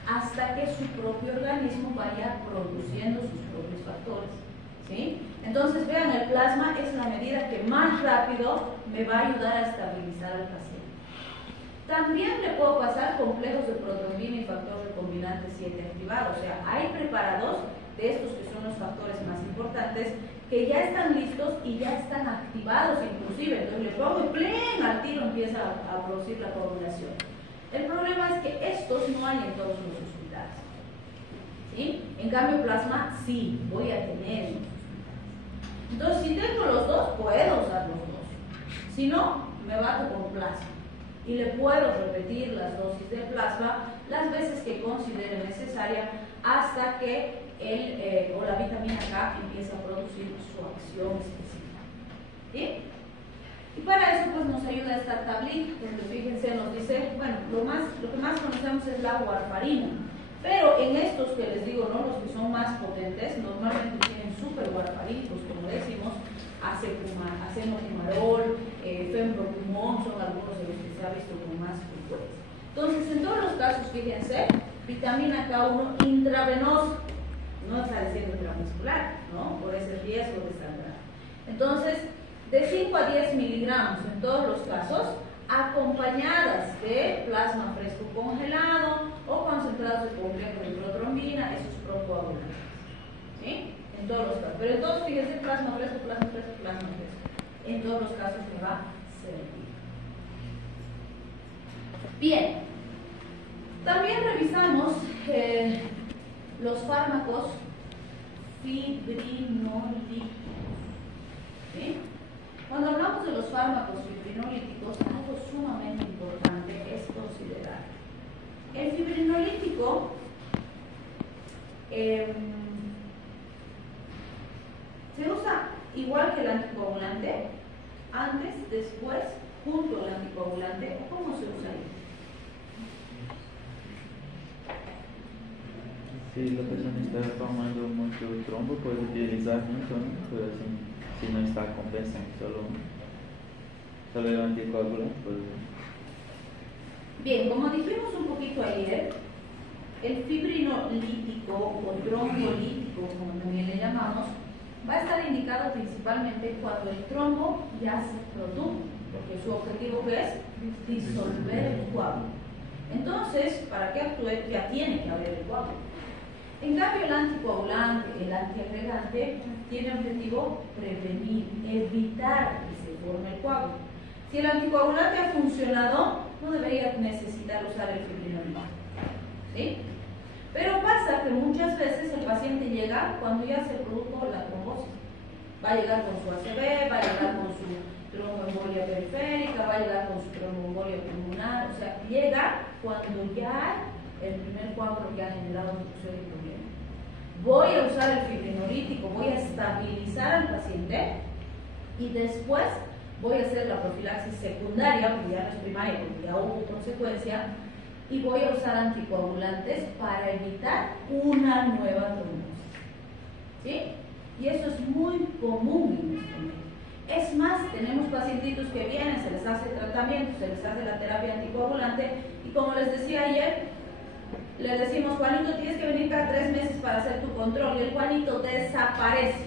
hasta que su propio organismo vaya produciendo sus propios factores. ¿Sí? Entonces, vean, el plasma es la medida que más rápido me va a ayudar a estabilizar al paciente. También le puedo pasar complejos de protrombina y factor recombinante 7 activado. O sea, hay preparados de estos que son los factores más importantes que ya están listos y ya están activados inclusive. Entonces le pongo y ¡plén! Al tiro empieza a producir la coagulación. El problema es que estos no hay en todos los hospitales. ¿Sí? En cambio, plasma sí, voy a tener en los hospitales. Entonces, si tengo los dos, puedo usar los dos. Si no, me bato con plasma. Y le puedo repetir las dosis de plasma las veces que considere necesaria hasta que o la vitamina K empiece a producir su acción específica. ¿Sí? Y para eso pues nos ayuda esta tablita, donde fíjense, nos dice, bueno, lo que más conocemos es la warfarina, pero en estos que les digo, ¿no? Los que son más potentes, normalmente tienen super warfarínicos, como decimos, acenotimarol, fenbrocumón, son algunos de los que se ha visto con más frecuencia. Entonces, en todos los casos, fíjense, vitamina K1 intravenosa, no está diciendo intramuscular, ¿no? Por ese riesgo de sangrar. Entonces, de 5 a 10 miligramos en todos los casos, acompañadas de plasma fresco congelado o concentrados de complejo de protrombina, esos procoagulantes. ¿Sí? En todos los casos. Pero en todos, fíjense, plasma fresco, plasma fresco, plasma fresco. En todos los casos me va a servir. Bien. También revisamos los fármacos fibrinolíticos. ¿Sí? Cuando hablamos de los fármacos fibrinolíticos, algo sumamente importante es considerar. El fibrinolítico se usa igual que el anticoagulante, antes, después, junto al anticoagulante, o cómo se usa ahí. Si la persona está formando mucho trombo, puede utilizar junto, ¿no? Pero si no está compensando, solo el anticoagulante. Bien, como dijimos un poquito ayer, el fibrinolítico o trombolítico, como también le llamamos, va a estar indicado principalmente cuando el trombo ya se produjo, porque su objetivo es disolver el coágulo. Entonces, para que actúe, ya tiene que haber el coágulo. En cambio, el anticoagulante, el antiagregante, tiene objetivo prevenir, evitar que se forme el coágulo. Si el anticoagulante ha funcionado, no debería necesitar usar el fibrinolítico. ¿Sí? Pero pasa que muchas veces el paciente llega cuando ya se produjo la trombosis. Va a llegar con su ACV, va a llegar con su tromboembolia periférica, va a llegar con su tromboembolia pulmonar, o sea, llega cuando ya el primer coágulo que ha generado obstrucción y problema. Voy a usar el fibrinolítico, voy a estabilizar al paciente y después voy a hacer la profilaxis secundaria, porque ya no es primaria, porque ya hubo consecuencia, y voy a usar anticoagulantes para evitar una nueva trombosis. ¿Sí? Y eso es muy común en nuestro medio. Es más, tenemos pacientitos que vienen, se les hace tratamiento, se les hace la terapia anticoagulante, y como les decía ayer, les decimos, Juanito, tienes que venir cada 3 meses para hacer tu control, y el Juanito desaparece.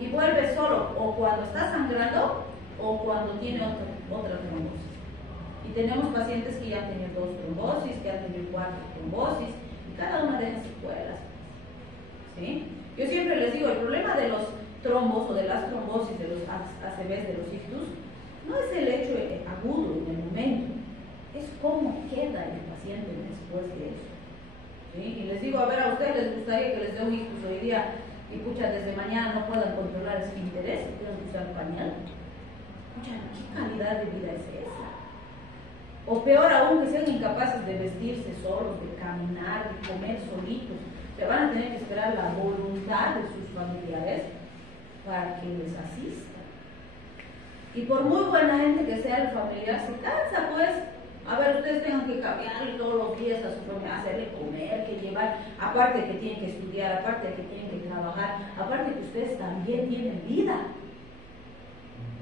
y vuelve solo o cuando está sangrando o cuando tiene otra trombosis. Y tenemos pacientes que ya han tenido 2 trombosis, que han tenido 4 trombosis, y cada una de esas secuelas. ¿Sí? Yo siempre les digo, el problema de los trombos o de las trombosis, de los ACVs, de los ictus, no es el hecho agudo en el momento, es cómo queda el paciente después de eso. ¿Sí? Y les digo, a ver, a ustedes les gustaría que les dé un ictus hoy día y pucha, desde mañana no puedan controlar esfínteres, puedan usar pañal. Pucha, ¿qué calidad de vida es esa? O peor aún, que sean incapaces de vestirse solos, de caminar, de comer solitos. Se van a tener que esperar la voluntad de sus familiares para que les asista. Y por muy buena gente que sea el familiar, se cansa, pues. A ver, ustedes tengan que cambiarle todos los días a su familia, hacerle comer, que llevar, aparte que tienen que estudiar, aparte que tienen que trabajar, aparte que ustedes también tienen vida.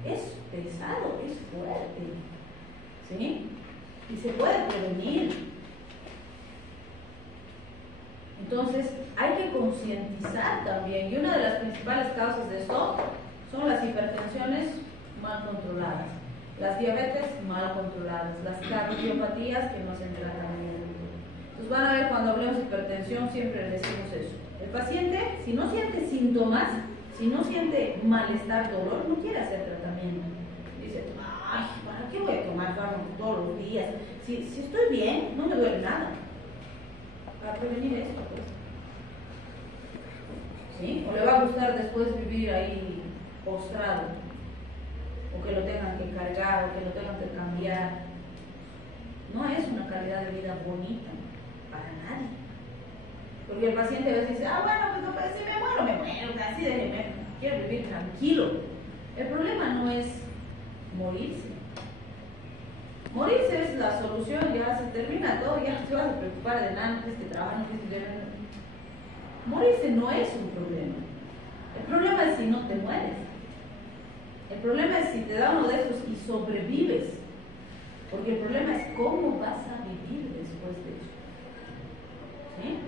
Es pesado, es fuerte, ¿sí? Y se puede prevenir. Entonces, hay que concientizar también, y una de las principales causas de esto son las hipertensiones mal controladas, las diabetes mal controladas, las cardiopatías que no se tratan bien. Entonces van a ver, cuando hablemos de hipertensión siempre decimos eso. El paciente, si no siente síntomas, si no siente malestar, dolor, no quiere hacer tratamiento. Dice, ay, ¿para qué voy a tomar fármacos todos los días? Si estoy bien, no me duele nada. Para prevenir esto, pues. ¿Sí? O le va a gustar después vivir ahí postrado, o que lo tengan que cargar, o que lo tengan que cambiar. No es una calidad de vida bonita para nadie. Porque el paciente a veces dice, bueno, pues si me muero, así déjeme, quiero vivir tranquilo. El problema no es morirse. Morirse es la solución, ya se termina todo, ya no te vas a preocupar de nada, tienes que trabajar, no tienes que tener. Morirse no es un problema. El problema es si no te mueres. El problema es si te da uno de esos y sobrevives. Porque el problema es cómo vas a vivir después de eso. ¿Sí?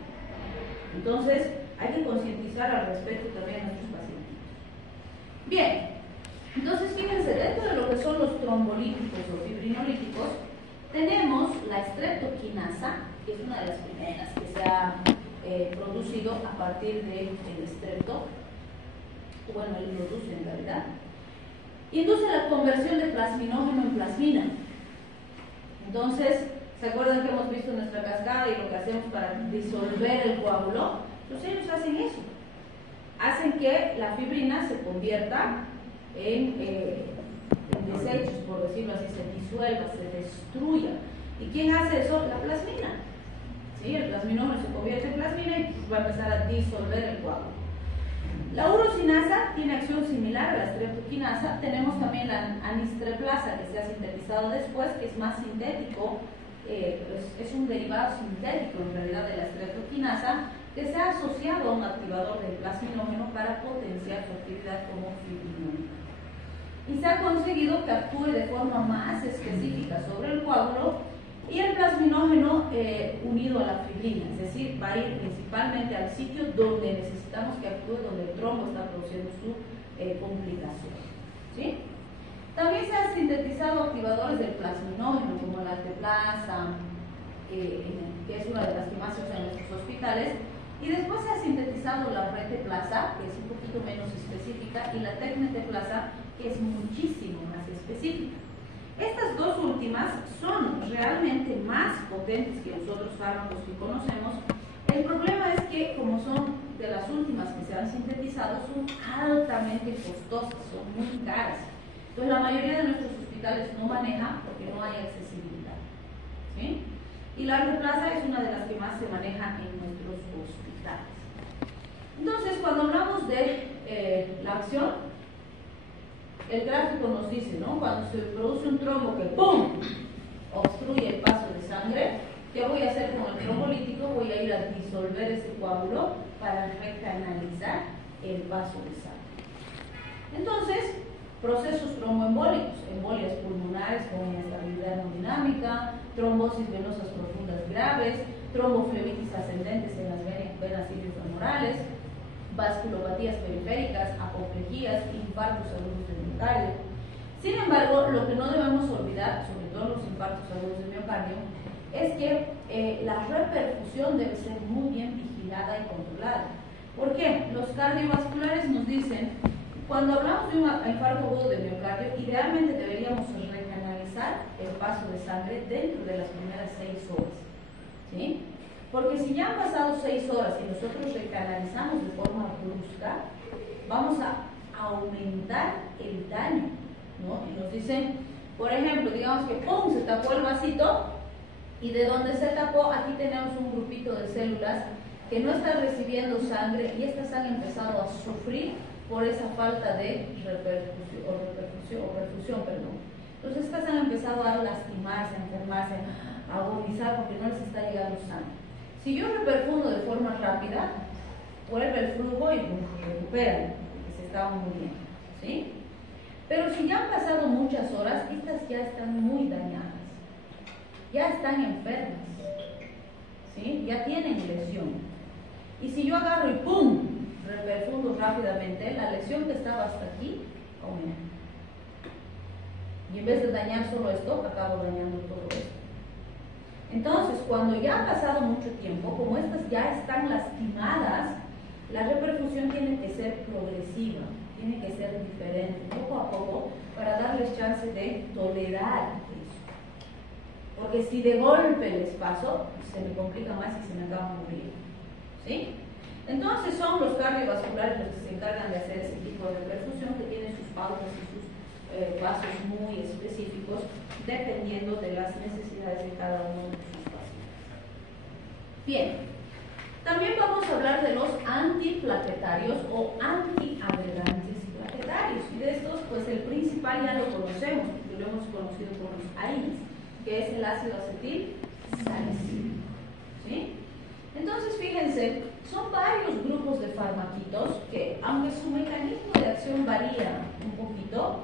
Entonces, hay que concientizar al respecto también a nuestros pacientes. Bien, entonces fíjense, dentro de lo que son los trombolíticos o fibrinolíticos, tenemos la streptokinasa, que es una de las primeras que se ha producido a partir del estrepto. Bueno, él produce en realidad. Induce la conversión de plasminógeno en plasmina. Entonces, ¿se acuerdan que hemos visto nuestra cascada y lo que hacemos para disolver el coágulo? Pues ellos hacen eso. Hacen que la fibrina se convierta en desechos, por decirlo así, se disuelva, se destruya. ¿Y quién hace eso? La plasmina. ¿Sí? El plasminógeno se convierte en plasmina y va a empezar a disolver el coágulo. La urosinasa tiene acción similar a la streptokinasa. Tenemos también la anistreplasa, que se ha sintetizado después, que es más sintético, es un derivado sintético en realidad de la streptokinasa, que se ha asociado a un activador del plasminógeno para potenciar su actividad como fibrinógeno. Y se ha conseguido que actúe de forma más específica sobre el coágulo y el plasminógeno unido a la fibrina, es decir, va a ir principalmente al sitio donde necesitamos que actúe, donde el trombo está produciendo su complicación. ¿Sí? También se han sintetizado activadores del plasminógeno, como la alteplasa, que es una de las que más se usan en nuestros hospitales, y después se ha sintetizado la reteplasa, que es un poquito menos específica, y la tecneteplasa, que es muchísimo más específica. Estas dos últimas son realmente más potentes que los otros fármacos que conocemos. El problema es que, como son de las últimas que se han sintetizado, son altamente costosas, son muy caras. Entonces la mayoría de nuestros hospitales no manejan porque no hay accesibilidad. ¿Sí? Y la replaza es una de las que más se maneja en nuestros hospitales. Entonces, cuando hablamos de la acción, el gráfico nos dice, ¿no? Cuando se produce un trombo que ¡pum! Obstruye el paso de sangre, ¿qué voy a hacer con el trombolítico? Voy a ir a disolver ese coágulo para recanalizar el paso de sangre. Entonces, procesos tromboembólicos, embolias pulmonares con inestabilidad hemodinámica, trombosis venosas profundas graves, tromboflebitis ascendentes en las venas iliofemorales, vasculopatías periféricas, apoplejías, infartos agudos del miocardio. Sin embargo, lo que no debemos olvidar, sobre todo los infartos agudos del miocardio, es que la reperfusión debe ser muy bien vigilada y controlada. ¿Por qué? Los cardiovasculares nos dicen, cuando hablamos de un infarto agudo del miocardio, idealmente deberíamos recanalizar el paso de sangre dentro de las primeras 6 horas. ¿Sí? Porque si ya han pasado 6 horas y nosotros recanalizamos de forma brusca, vamos a aumentar el daño, ¿no? Y nos dicen, por ejemplo, digamos que ¡pum! Se tapó el vasito y de donde se tapó, aquí tenemos un grupito de células que no están recibiendo sangre y estas han empezado a sufrir por esa falta de perfusión. Entonces estas han empezado a lastimarse, a enfermarse, a agonizar porque no les está llegando sangre. Si yo reperfundo de forma rápida, vuelve el flujo y recuperan, porque se estaban muriendo, ¿sí? Pero si ya han pasado muchas horas, estas ya están muy dañadas, ya están enfermas, ¿sí? Ya tienen lesión. Y si yo agarro y ¡pum! Reperfundo rápidamente, la lesión que estaba hasta aquí aumenta. Y en vez de dañar solo esto, acabo dañando todo esto. Entonces, cuando ya ha pasado mucho tiempo, como estas ya están lastimadas, la reperfusión tiene que ser progresiva, tiene que ser diferente, poco a poco, para darles chance de tolerar eso. Porque si de golpe les paso, se me complica más y se me acaba muriendo. ¿Sí? Entonces son los cardiovasculares los que se encargan de hacer ese tipo de reperfusión, que tienen sus pautas y sus pasos muy específicos, dependiendo de las necesidades de cada uno de sus pacientes. Bien, también vamos a hablar de los antiplaquetarios o antiagregantes plaquetarios, y de estos, pues el principal ya lo conocemos, porque lo hemos conocido por los AINES, que es el ácido acetil salicílico. ¿Sí? Entonces, fíjense, son varios grupos de farmaquitos que, aunque su mecanismo de acción varía un poquito,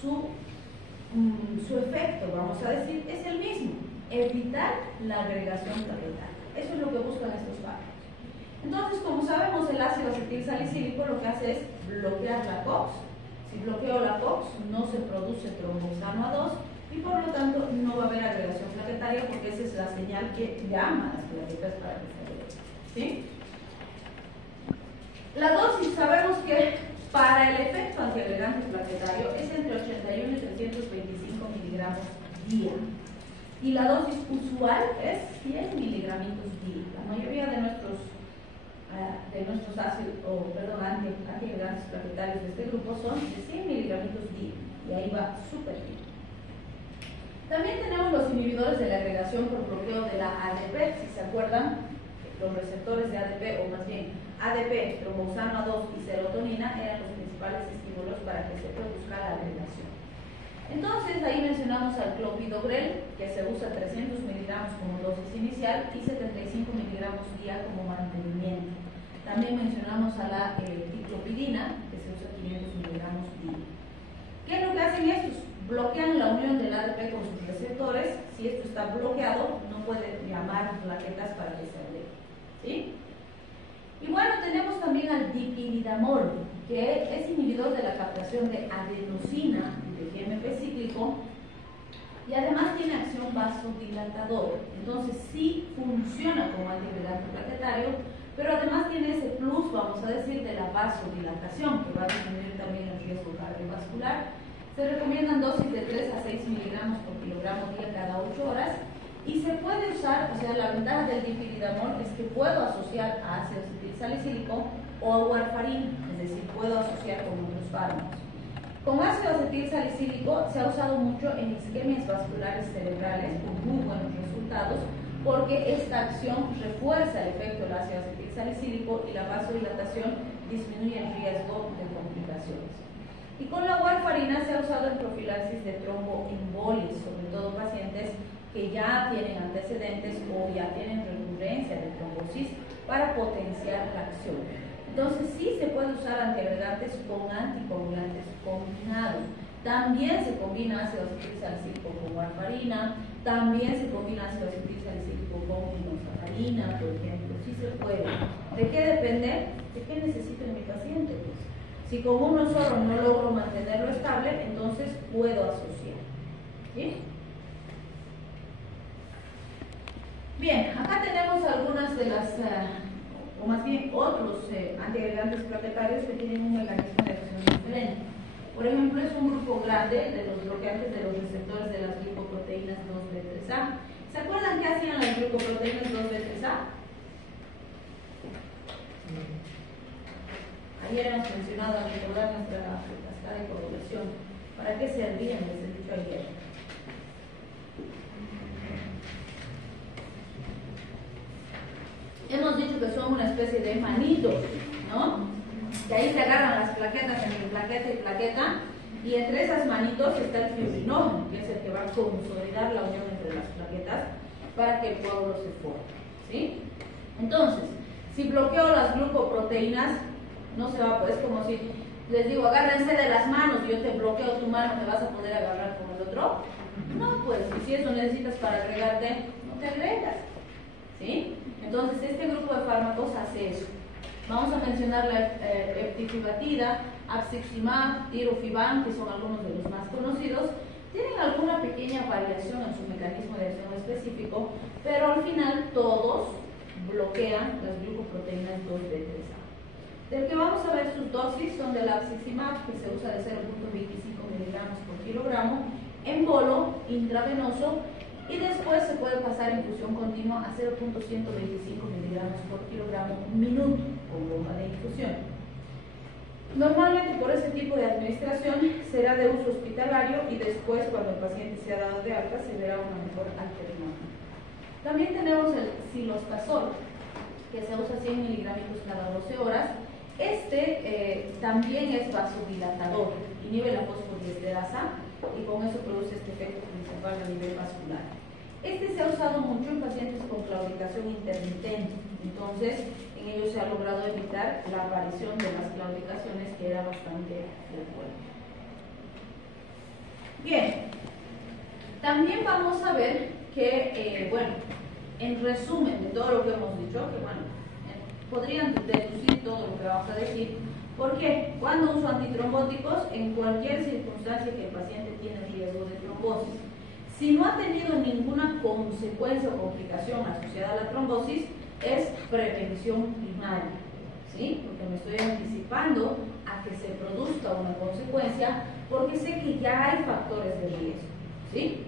su efecto, vamos a decir, es el mismo: evitar la agregación plaquetaria. Eso es lo que buscan estos fármacos. Entonces, como sabemos, el ácido acetilsalicílico lo que hace es bloquear la COX. Si bloqueo la COX, no se produce tromboxano A2 y por lo tanto no va a haber agregación plaquetaria, porque esa es la señal que llama a las plaquetas para que se agreguen. ¿Sí? La dosis, sabemos que para el efecto antiagregante plaquetario es entre 81 y 325 miligramos día. Y la dosis usual es 100 miligramitos día. La mayoría de nuestros antiagregantes plaquetarios de este grupo son de 100 miligramitos día. Y ahí va súper bien. También tenemos los inhibidores de la agregación por bloqueo de la ADP. Si se acuerdan, los receptores de ADP, o más bien ADP, tromboxano A2 y serotonina, eran los principales estímulos para que se produzca la agregación. Entonces, ahí mencionamos al clopidogrel, que se usa 300 miligramos como dosis inicial y 75 miligramos día como mantenimiento. También mencionamos a la ticlopidina, que se usa 500 miligramos día. ¿Qué es lo que hacen estos? Bloquean la unión del ADP con sus receptores. Si esto está bloqueado, no puede llamar plaquetas para que se agreguen. ¿Sí? Y bueno, tenemos también al dipyridamol, que es inhibidor de la captación de adenosina, de GMP cíclico, y además tiene acción vasodilatadora. Entonces sí funciona como antiagregante plaquetario, pero además tiene ese plus, vamos a decir, de la vasodilatación, que va a disminuir también el riesgo cardiovascular. Se recomiendan dosis de 3 a 6 miligramos por kilogramo día cada 8 horas. Y se puede usar, o sea, la ventaja del dipyridamol es que puedo asociar a ácido acetilsalicílico o a warfarin, es decir, puedo asociar con otros fármacos. Con ácido acetilsalicílico se ha usado mucho en isquemias vasculares cerebrales con muy buenos resultados, porque esta acción refuerza el efecto del ácido acetilsalicílico y la vasodilatación disminuye el riesgo de complicaciones. Y con la warfarina se ha usado en profilaxis de tromboembolia, sobre todo pacientes que ya tienen antecedentes o ya tienen recurrencia de trombosis, para potenciar la acción. Entonces sí se puede usar antiagregantes con anticoagulantes combinados. También se combina ácido acetilsalicílico con warfarina, también se combina ácido acetilsalicílico con enoxaparina, por ejemplo, sí se puede. ¿De qué depende? ¿De qué necesita mi paciente? Pues, si con uno solo no logro mantenerlo estable, entonces puedo asociar. ¿Sí? Bien, acá tenemos algunas de las, o más bien otros antiagregantes plaquetarios que tienen un mecanismo de acción diferente. Por ejemplo, es un grupo grande de los bloqueantes de los receptores de las glicoproteínas 2B3A. ¿Se acuerdan qué hacían las glicoproteínas 2B3A? Ayer hemos mencionado al recordar nuestra cascada de coagulación. ¿Para qué servían? Les he dicho ayer. Hemos dicho que son una especie de manitos, ¿no? De ahí se agarran las plaquetas entre plaqueta y plaqueta, y entre esas manitos está el fibrinógeno, que es el que va a consolidar la unión entre las plaquetas para que el coágulo se forme, ¿sí? Entonces, si bloqueo las glucoproteínas, no se va a poder, es como si les digo, agárrense de las manos y yo te bloqueo tu mano, ¿te vas a poder agarrar con el otro? No, pues, y si eso necesitas para agregarte, no te agregas, ¿sí? Entonces, este grupo de fármacos hace eso. Vamos a mencionar la eptifibatida, abciximab, tirofiban, que son algunos de los más conocidos. Tienen alguna pequeña variación en su mecanismo de acción específico, pero al final todos bloquean las glucoproteínas 2B3A. Del que vamos a ver sus dosis son del abciximab, que se usa de 0.25 miligramos por kilogramo, en bolo intravenoso, y después se puede pasar infusión continua a 0.125 miligramos por kilogramo minuto con bomba de infusión. Normalmente por ese tipo de administración será de uso hospitalario y después, cuando el paciente sea dado de alta, se verá una mejor alternativa. También tenemos el cilostazol, que se usa 100 miligramos cada 12 horas. Este también es vasodilatador, inhibe la fosfodiesterasa y con eso produce este efecto principal a nivel vascular. Este se ha usado mucho en pacientes con claudicación intermitente, entonces en ellos se ha logrado evitar la aparición de las claudicaciones, que era bastante frecuente. Bien, también vamos a ver que, bueno, en resumen de todo lo que hemos dicho, que bueno, podrían deducir todo lo que vamos a decir. ¿Por qué? Cuando uso antitrombóticos, en cualquier circunstancia que el paciente tiene riesgo de trombosis. Si no ha tenido ninguna consecuencia o complicación asociada a la trombosis, es prevención primaria, ¿sí? Porque me estoy anticipando a que se produzca una consecuencia, porque sé que ya hay factores de riesgo, ¿sí?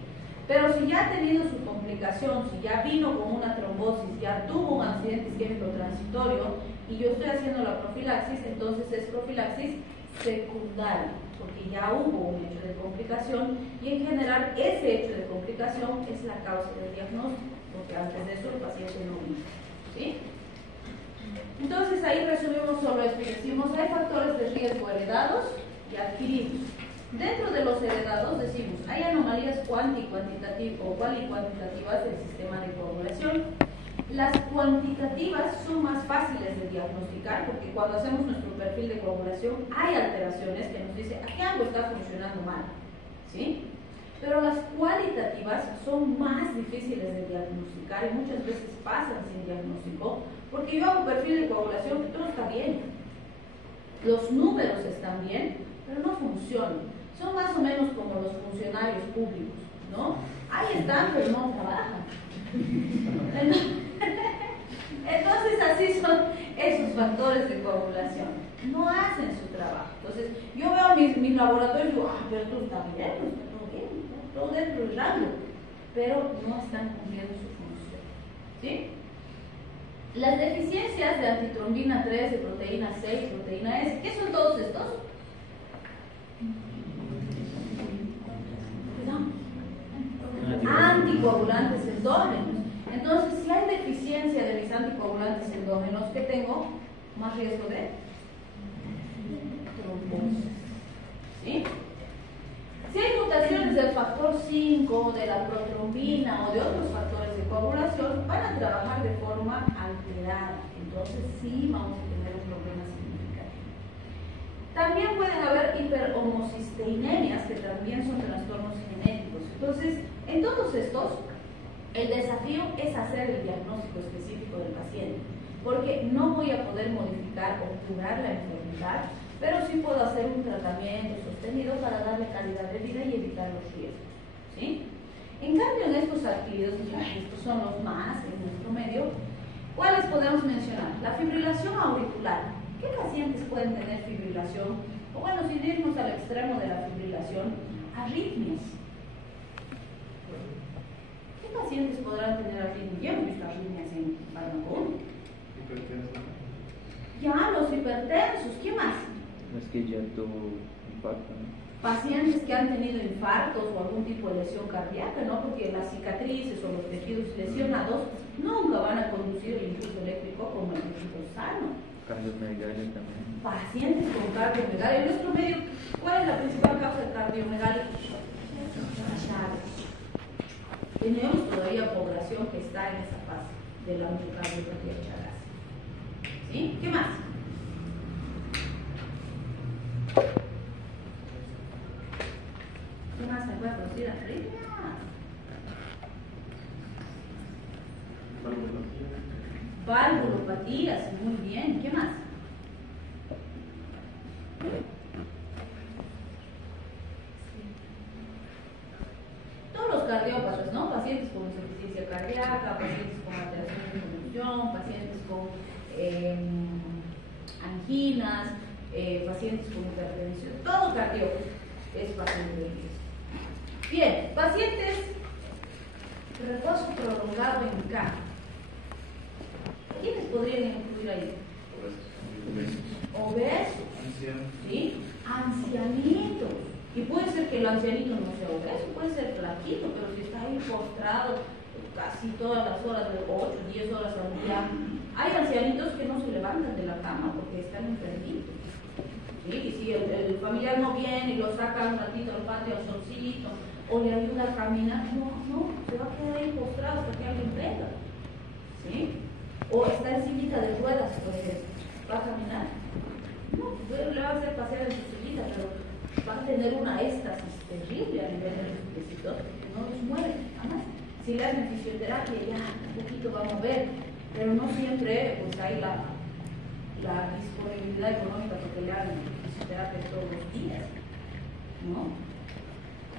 Pero si ya ha tenido su complicación, si ya vino con una trombosis, ya tuvo un accidente isquémico transitorio y yo estoy haciendo la profilaxis, entonces es profilaxis secundaria, porque ya hubo un hecho de complicación y en general ese hecho de complicación es la causa del diagnóstico, porque antes de eso el paciente no vino, ¿sí? Entonces ahí resumimos solo esto y decimos, hay factores de riesgo heredados y adquiridos. Dentro de los heredados decimos, hay anomalías cuantitativas o cualitativas del sistema de coagulación. Las cuantitativas son más fáciles de diagnosticar porque cuando hacemos nuestro perfil de coagulación hay alteraciones que nos dicen, aquí algo está funcionando mal, ¿sí? Pero las cualitativas son más difíciles de diagnosticar y muchas veces pasan sin diagnóstico porque yo hago perfil de coagulación que todo está bien, los números están bien, pero no funcionan. Son más o menos como los funcionarios públicos, ¿no? Ahí están, pero no trabajan. Entonces así son esos factores de coagulación. No hacen su trabajo. Entonces yo veo mis laboratorios y digo, pero esto está bien, está todo bien, está todo dentro del rango, pero no están cumpliendo su función, ¿sí? Las deficiencias de antitrombina 3, de proteína 6, proteína S, ¿qué son todos estos? Anticoagulantes endógenos. Entonces, si hay deficiencia de mis anticoagulantes endógenos, ¿qué tengo? Más riesgo de trombosis, ¿sí? Si hay mutaciones del factor 5, de la protrombina o de otros factores de coagulación, van a trabajar de forma alterada. Entonces, sí vamos a tener un problema significativo. También pueden haber hiperhomocisteínemias, que también son trastornos genéticos. Entonces, en todos estos, el desafío es hacer el diagnóstico específico del paciente. porque no voy a poder modificar o curar la enfermedad, pero sí puedo hacer un tratamiento sostenido para darle calidad de vida y evitar los riesgos, ¿sí? En cambio, en estos adquiridos, estos son los más en nuestro medio, ¿cuáles podemos mencionar? La fibrilación auricular. ¿Qué pacientes pueden tener fibrilación? O bueno, sin irnos al extremo de la fibrilación, arritmias. ¿Qué pacientes podrán tener arritmias? Ya hemos visto arritmias en Barnacón. Ya, los hipertensos. ¿Qué más? Es que ya tuvo impacto, ¿no? Pacientes que han tenido infartos o algún tipo de lesión cardíaca, ¿no? Porque las cicatrices o los tejidos lesionados nunca van a conducir el impulso eléctrico como el tejido sano. Cardiomegalia también. Pacientes con cardiomegalia. En nuestro medio, ¿cuál es la principal causa de cardiomegalia? Tenemos todavía población que está en esa fase de la miocardiopatía Chagas. ¿Sí? ¿Qué más? ¿Qué más se puede producir arritmias? Valvulopatías, muy bien. ¿Qué más? Todos los cardiópatas, ¿no? Pacientes con insuficiencia cardíaca, pacientes con alteración de conducción, pacientes con anginas, pacientes con hipertensión, todo cardiópata es paciente de riesgo. Bien, pacientes reposo prolongado en cama. ¿Quiénes podrían incluir ahí? Obesos, ¿sí? Ancianitos. Y puede ser que el ancianito no sea obeso, puede ser flaquito, pero si está ahí postrado casi todas las horas, de 8, 10 horas al día. Hay ancianitos que no se levantan de la cama porque están enfermitos. ¿Sí? Y si el familiar no viene y lo saca un ratito al patio al solcito o le ayuda a caminar, no, se va a quedar ahí postrado hasta que alguien venga. ¿Sí? O está en sillita de ruedas, por ejemplo, va a caminar. No, pues le va a hacer pasear en su sillita, pero va a tener una éxtasis terrible a nivel de los piecitos, porque no los mueve, jamás. Si le hacen fisioterapia, ya un poquito va a mover, pero no siempre pues hay la disponibilidad económica porque le hagan fisioterapia todos los días, ¿no?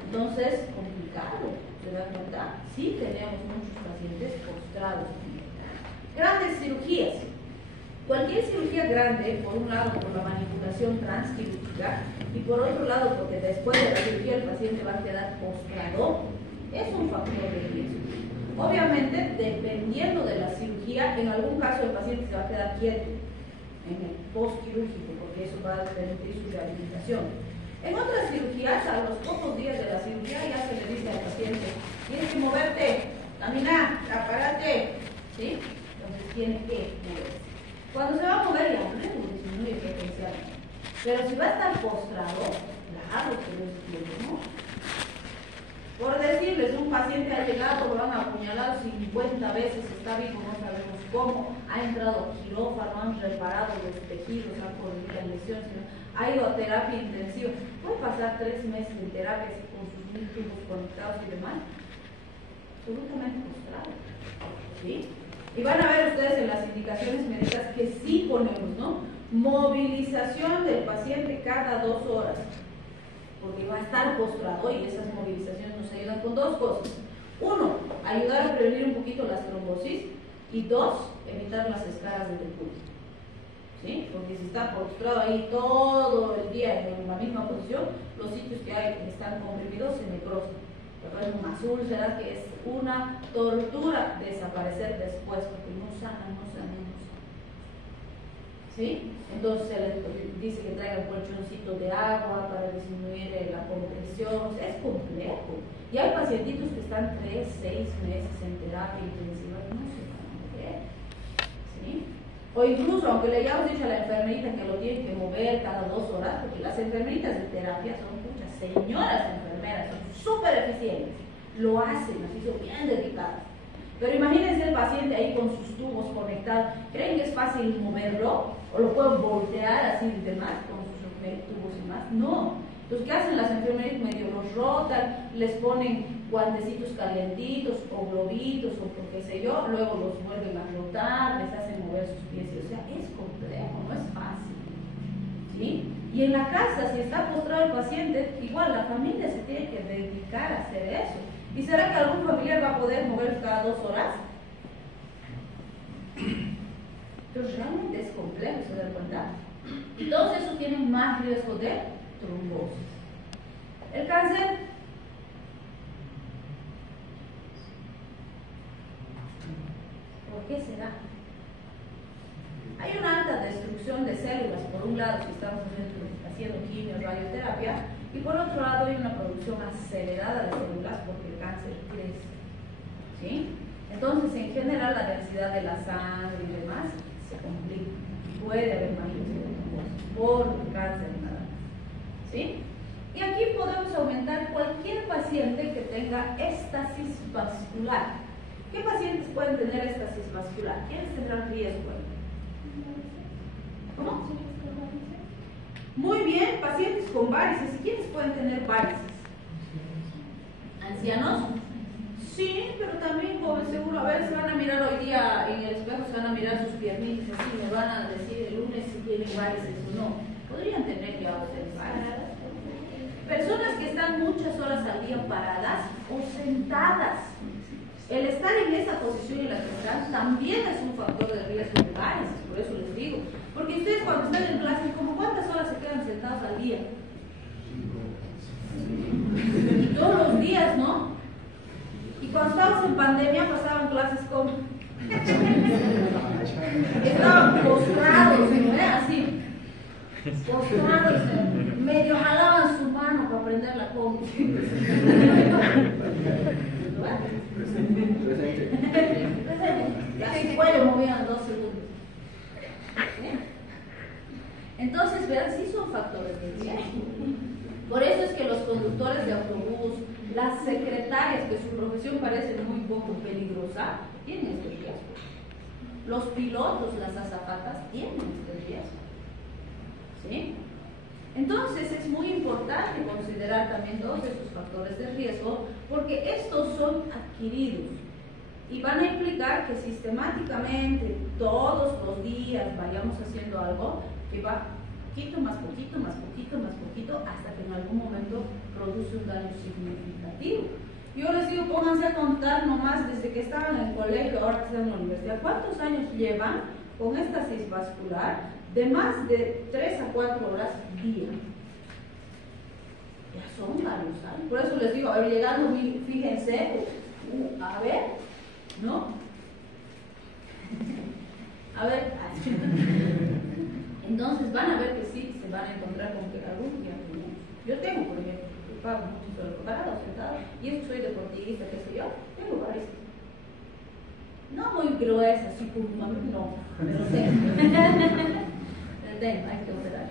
Entonces, complicado, ¿se dan cuenta? Sí tenemos muchos pacientes postrados. Grandes cirugías. Cualquier cirugía grande, por un lado por la manipulación transquirúrgica y por otro lado porque después de la cirugía el paciente va a quedar postrado, es un factor de riesgo. Obviamente, dependiendo de la cirugía, en algún caso el paciente se va a quedar quieto en el postquirúrgico porque eso va a permitir su rehabilitación. En otras cirugías, a los pocos días de la cirugía ya se le dice al paciente, tienes que moverte, caminar, apárate, ¿sí? Entonces tiene que moverse. Cuando se va a mover ya disminuye potencialmente. Pero si va a estar postrado, claro que no entiende, ¿no? Por decirles, un paciente ha llegado, lo han apuñalado 50 veces, está vivo, no sabemos cómo, ha entrado a quirófano, han reparado los tejidos, han corregido las lesiones, ha ido a terapia intensiva. Puede pasar 3 meses en terapia así, con sus 1000 tubos conectados y demás, absolutamente postrado, ¿sí? Y van a ver ustedes en las indicaciones médicas que sí ponemos, ¿no? Movilización del paciente cada 2 horas, porque va a estar postrado y esas movilizaciones nos ayudan con 2 cosas. 1, ayudar a prevenir un poquito las trombosis y 2, evitar las escaras del pulso. ¿Sí? Porque si está postrado ahí todo el día en la misma posición, los sitios que están comprimidos se necrosan. Es una úlcera que es una tortura desaparecer después porque no sana. ¿Sí? Entonces se les dice que traigan colchoncito de agua para disminuir la compresión. Es complejo. Y hay pacientitos que están 3, 6 meses en terapia intensiva y no se van a mover. ¿Sí? O incluso, aunque le hayamos dicho a la enfermerita que lo tiene que mover cada 2 horas, porque las enfermeritas de terapia son muchas señoras enfermeras, son súper eficientes, lo hacen, así son bien dedicadas. Pero imagínense el paciente ahí con sus tubos conectados, ¿creen que es fácil moverlo? ¿O lo pueden voltear así y demás con sus tubos y más? No. Entonces, ¿qué hacen las enfermeras? Medio los rotan, les ponen guantecitos calientitos o globitos o qué sé yo, luego los vuelven a rotar, les hacen mover sus pies, o sea, es complejo, no es fácil, ¿sí? Y en la casa, si está postrado el paciente, igual la familia se tiene que dedicar a hacer eso. ¿Y será que algún familiar va a poder mover cada 2 horas? Entonces realmente es complejo, ¿se dan cuenta? Y todos esos tienen más riesgo de trombosis. El cáncer, ¿por qué será? Hay una alta destrucción de células, por un lado, si estamos haciendo quimio, radioterapia, y por otro lado hay una producción acelerada de células porque el cáncer crece, ¿sí? Entonces, en general, la densidad de la sangre y demás se complica. Puede haber más riesgo de trombosis por cáncer nada más, ¿sí? Y aquí podemos aumentar cualquier paciente que tenga estasis vascular. ¿Qué pacientes pueden tener estasis vascular? ¿Quiénes tendrán riesgo? ¿Cómo? Muy bien, pacientes con varices. ¿Quiénes pueden tener varices? ¿Ancianos? Sí, pero también joven seguro. A ver, se van a mirar hoy día en el espejo, se van a mirar sus piernitas así, me van a decir el lunes si tienen varices o no. Podrían tener ya ustedes varices. Personas que están muchas horas al día paradas o sentadas. El estar en esa posición en la que están también es un factor de riesgo de varices, por eso les digo. Porque ustedes cuando están en clase, ¿como cuántas horas se quedan sentados al día? Todos los días, ¿no? Y cuando estábamos en pandemia pasaban clases como estaban postrados, ¿no? Así, postrados, medio jalaban su mano para prender la compu. Ya el cuello movían 2 segundos. Entonces, vean, sí son factores de riesgo. Por eso es que los conductores de autobús, las secretarias, que su profesión parece muy poco peligrosa, tienen este riesgo. Los pilotos, las azafatas, tienen este riesgo. ¿Sí? Entonces es muy importante considerar también todos esos factores de riesgo porque estos son adquiridos y van a implicar que sistemáticamente todos los días vayamos haciendo algo que va poquito, más poquito, más poquito, más poquito, hasta que en algún momento produce un daño significativo. Yo les digo, pónganse a contar nomás desde que estaban en el colegio, ahora que están en la universidad, ¿cuántos años llevan con estasis vascular de más de 3 a 4 horas día? Ya son varios años. Por eso les digo, a ver, llegando, fíjense, a ver, ¿no? A ver, entonces van a ver que sí, se van a encontrar con que algún día tenemos. Yo tengo, por ejemplo, yo pago mucho sobre parado, sentado, y eso soy deportista, qué sé yo, tengo varios. No muy gruesa, así como no, pero sé. Hay que operar.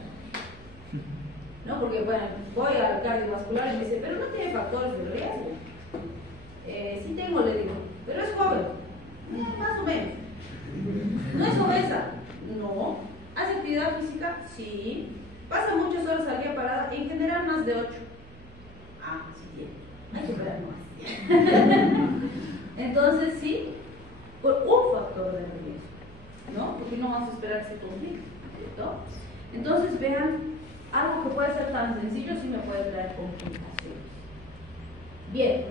No, porque bueno, voy al cardiovascular y me dice, pero no tiene factores de riesgo. Sí tengo, le digo, pero es joven. Más o menos. ¿No es obesa? No. ¿Hace actividad física? Sí. ¿Pasa muchas horas al día parada? En general más de 8. Ah, sí tiene. Hay que operar más. Entonces sí, por un factor de riesgo, ¿no? Porque no vamos a esperar que se complique, ¿cierto? Entonces vean, algo que puede ser tan sencillo sí me puede traer complicaciones. Bien,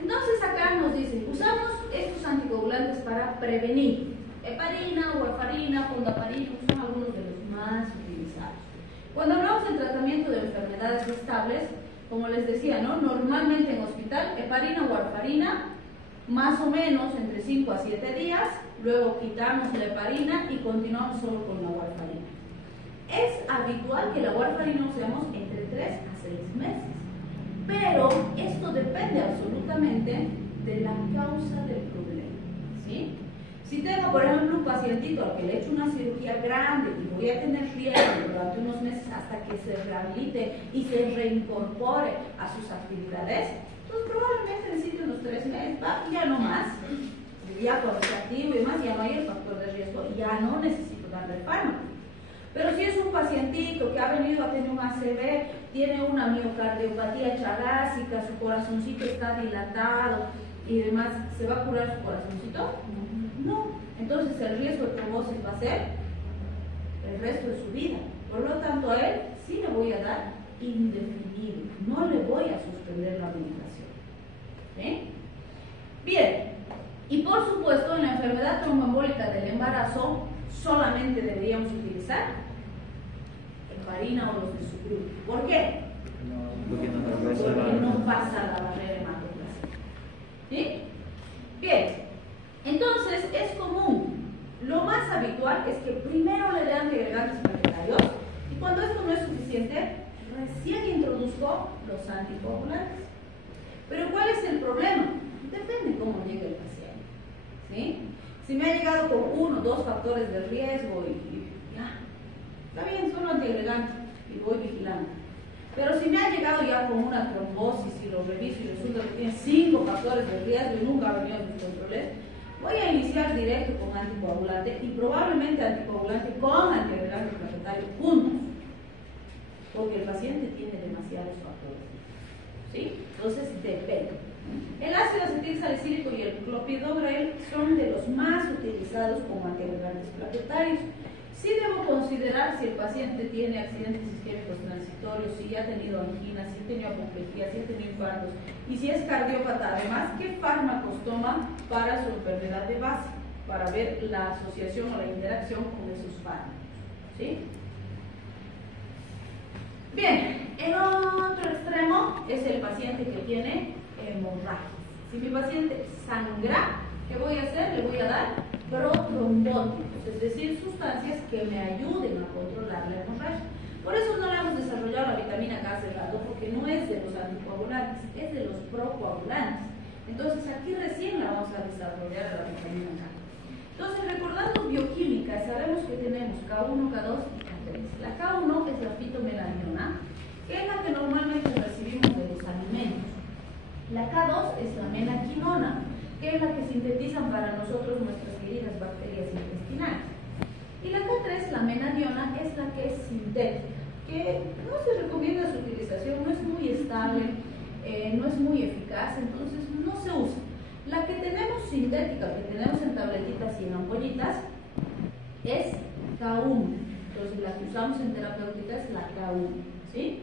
entonces acá nos dicen, usamos estos anticoagulantes para prevenir. Heparina, warfarina, fondaparinux son algunos de los más utilizados. Cuando hablamos del tratamiento de enfermedades estables, como les decía, ¿no? Normalmente en hospital, heparina, warfarina, más o menos entre 5 a 7 días, luego quitamos la heparina y continuamos solo con la warfarina. Es habitual que la warfarina usemos entre 3 a 6 meses, pero esto depende absolutamente de la causa del problema, ¿sí? Si tengo, por ejemplo, un pacientito al que le he hecho una cirugía grande y voy a tener riesgo durante unos meses hasta que se rehabilite y se reincorpore a sus actividades, pues probablemente necesite unos 3 meses, ¿va? Y ya no más. Ya cuando está activo y más, ya no hay el factor de riesgo, ya no necesito darle fármaco. Pero si es un pacientito que ha venido a tener un ACV, tiene una miocardiopatía chagásica, su corazoncito está dilatado y demás, ¿se va a curar su corazoncito? No. Entonces el riesgo de trombosis va a ser el resto de su vida. Por lo tanto, a él sí le voy a dar indefinido, no le voy a suspender la medicación. ¿Sí? Bien, y por supuesto en la enfermedad tromboembólica del embarazo solamente deberíamos utilizar heparina o los de su grupo. ¿Por qué? Porque no pasa la barrera hematoplasmática. ¿Sí? Bien, entonces es común. Lo más habitual es que primero le den antiagregantes plaquetarios y cuando esto no es suficiente, recién introduzco los anticoagulantes. Pero ¿cuál es el problema? Depende cómo llegue el paciente. ¿Sí? Si me ha llegado con 1 o 2 factores de riesgo y ya, está bien, solo antiagregante y voy vigilando. Pero si me ha llegado ya con una trombosis y lo reviso y resulta que tiene 5 factores de riesgo y nunca ha venido a mis controles, voy a iniciar directo con anticoagulante y probablemente anticoagulante con antiagregante plaquetario juntos, porque el paciente tiene demasiados factores. ¿Sí? Entonces depende. El ácido acetilsalicílico y el clopidogrel son de los más utilizados como antiagregantes plaquetarios. Sí debo considerar si el paciente tiene accidentes isquémicos transitorios, si ha tenido angina, si ha tenido apoplejía, si ha tenido infartos y si es cardiópata, además, qué fármacos toma para su enfermedad de base, para ver la asociación o la interacción con esos fármacos. ¿Sí? Bien, en otro extremo es el paciente que tiene hemorragias. Si mi paciente sangra, ¿qué voy a hacer? Le voy a dar protrombóticos, es decir, sustancias que me ayuden a controlar la hemorragia. Por eso no le hemos desarrollado la vitamina K cerrado, porque no es de los anticoagulantes, es de los procoagulantes. Entonces aquí recién la vamos a desarrollar a la vitamina K. Entonces, recordando bioquímica, sabemos que tenemos K1, K2 y K3. La K1 es la fitomelaniona, que es la que normalmente recibimos de los alimentos. La K2 es la menaquinona, que es la que sintetizan para nosotros nuestras queridas bacterias intestinales. Y la K3, la menadiona, es la que es sintética, que no se recomienda su utilización, no es muy estable, no es muy eficaz, entonces no se usa. La que tenemos sintética, que tenemos en tabletitas y en ampollitas, es K1. Entonces la que usamos en terapéutica es la K1. ¿Sí?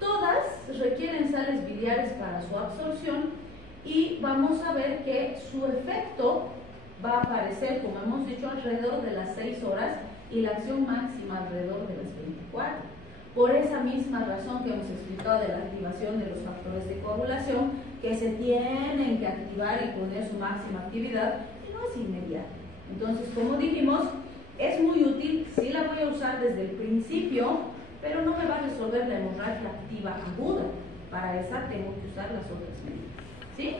Todas requieren sales biliares para su absorción y vamos a ver que su efecto va a aparecer, como hemos dicho, alrededor de las 6 horas y la acción máxima alrededor de las 24. Por esa misma razón que hemos explicado de la activación de los factores de coagulación, que se tienen que activar y poner su máxima actividad, y no es inmediato. Entonces, como dijimos, es muy útil, sí la voy a usar desde el principio, pero no me va a resolver la hemorragia activa aguda. Para esa tengo que usar las otras medidas. ¿Sí?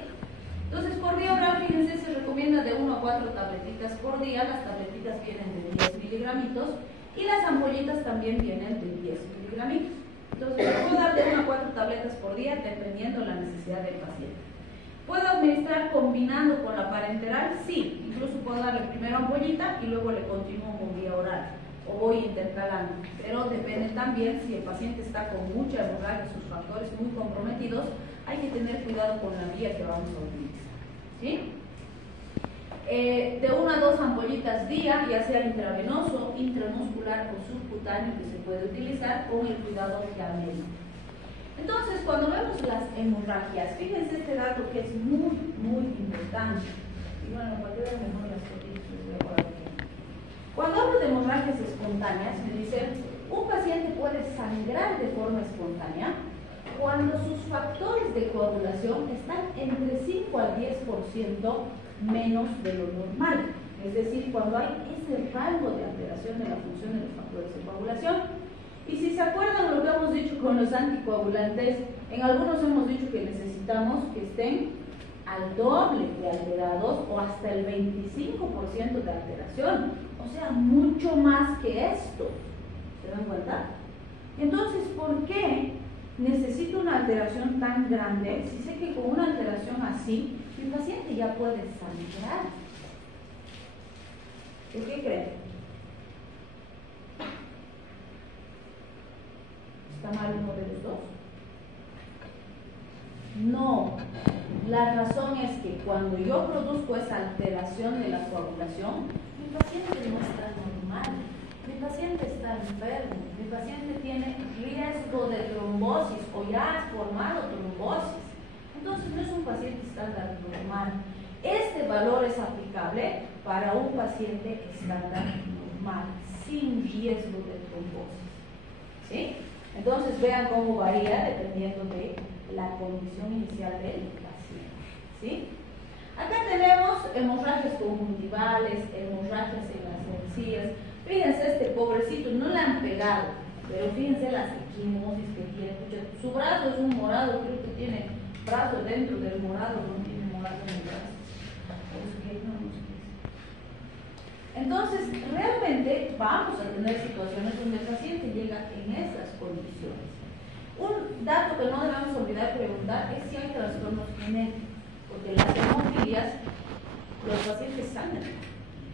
Entonces, por vía oral, fíjense, se recomienda de 1 a 4 tabletitas por día. Las tabletitas vienen de 10 miligramitos y las ampollitas también vienen de 10 miligramitos. Entonces, puedo dar de 1 a 4 tabletas por día dependiendo de la necesidad del paciente. ¿Puedo administrar combinando con la parenteral? Sí, incluso puedo darle primero ampollita y luego le continúo con vía oral o voy intercalando, pero depende también si el paciente está con mucha hemorragia, sus factores muy comprometidos, hay que tener cuidado con la vía que vamos a utilizar. ¿Sí? De 1 a 2 ampollitas día, ya sea intravenoso, intramuscular o subcutáneo, que se puede utilizar con el cuidado que médico. Entonces, cuando vemos las hemorragias, fíjense este dato que es muy, muy importante. Y bueno, para que vean mejor las fotitos, les voy a poner aquí. Cuando hablo de hemorragias espontáneas, me dicen, un paciente puede sangrar de forma espontánea cuando sus factores de coagulación están entre 5 al 10% menos de lo normal. Es decir, cuando hay ese rango de alteración de la función de los factores de coagulación. Y si se acuerdan lo que hemos dicho con los anticoagulantes, en algunos hemos dicho que necesitamos que estén al doble de alterados o hasta el 25% de alteración, o sea, mucho más que esto. ¿Se dan cuenta? Entonces, ¿por qué necesito una alteración tan grande si sé que con una alteración así el paciente ya puede sangrar? ¿Por qué creen? ¿Está mal uno de los dos? No. La razón es que cuando yo produzco esa alteración de la coagulación, mi paciente no está normal. Mi paciente está enfermo, mi paciente tiene riesgo de trombosis o ya ha formado trombosis. Entonces no es un paciente estándar normal. Este valor es aplicable para un paciente estándar normal, sin riesgo de trombosis. ¿Sí? Entonces vean cómo varía dependiendo de la condición inicial del paciente. ¿Sí? Acá tenemos hemorragias conjuntivales, hemorragias en las encías. Fíjense, este pobrecito no le han pegado, pero fíjense las equimosis que tiene. Su brazo es un morado, creo que tiene brazo dentro del morado, no tiene morado en el brazo. Entonces, realmente vamos a tener situaciones donde el paciente llega en esas condiciones. Un dato que no debemos olvidar preguntar es si hay trastornos genéticos, porque las hemofilias los pacientes sangran,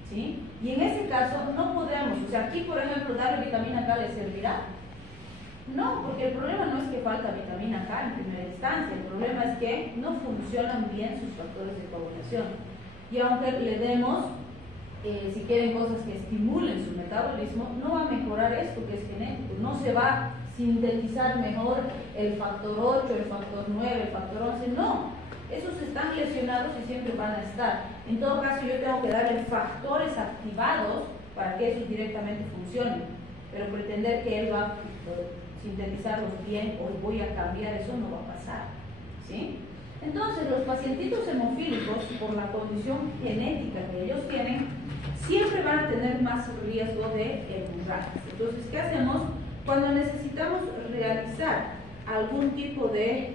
¿sí? Y en ese caso no podemos, o sea, aquí por ejemplo darle vitamina K le servirá. No, porque el problema no es que falta vitamina K en primera instancia, el problema es que no funcionan bien sus factores de coagulación. Y aunque le demos, si quieren cosas que estimulen su metabolismo, no va a mejorar esto que es genético, no se va a sintetizar mejor el factor 8, el factor 9, el factor 11, no. Esos están lesionados y siempre van a estar. En todo caso, yo tengo que darle factores activados para que esos directamente funcionen. Pero pretender que él va a sintetizarlos bien o voy a cambiar, eso no va a pasar. ¿Sí? Entonces, los pacientitos hemofílicos, por la condición genética que ellos tienen, siempre van a tener más riesgo de hemorragias. Entonces, ¿qué hacemos? Cuando necesitamos realizar algún tipo de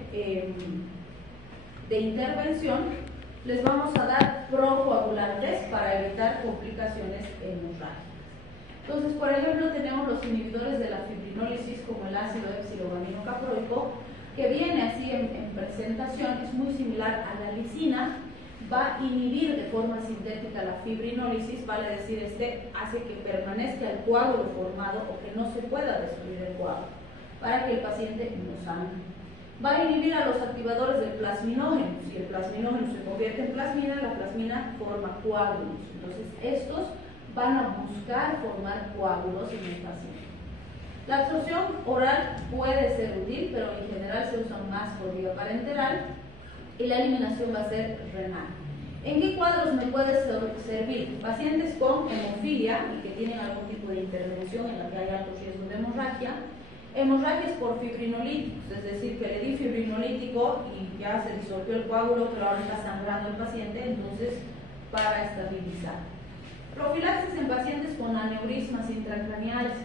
intervención, les vamos a dar procoagulantes para evitar complicaciones hemorrágicas. Entonces, por ejemplo, tenemos los inhibidores de la fibrinólisis como el ácido epsilograminocaproico, que viene así en presentación, es muy similar a la lisina, va a inhibir de forma sintética la fibrinólisis, vale decir, hace que permanezca el coágulo formado o que no se pueda destruir el coágulo, para que el paciente no sangre. Va a inhibir a los activadores del plasminógeno. Si el plasminógeno se convierte en plasmina, la plasmina forma coágulos. Entonces, estos van a buscar formar coágulos en el paciente. La absorción oral puede ser útil, pero en general se usa más por vía parenteral y la eliminación va a ser renal. ¿En qué cuadros me puede servir? Pacientes con hemofilia y que tienen algún tipo de intervención en la que hay alto riesgo de hemorragia. Hemorragias por fibrinolíticos, es decir, que le di fibrinolítico y ya se disolvió el coágulo, pero ahora está sangrando el paciente, entonces para estabilizar. Profilaxis en pacientes con aneurismas intracraneales.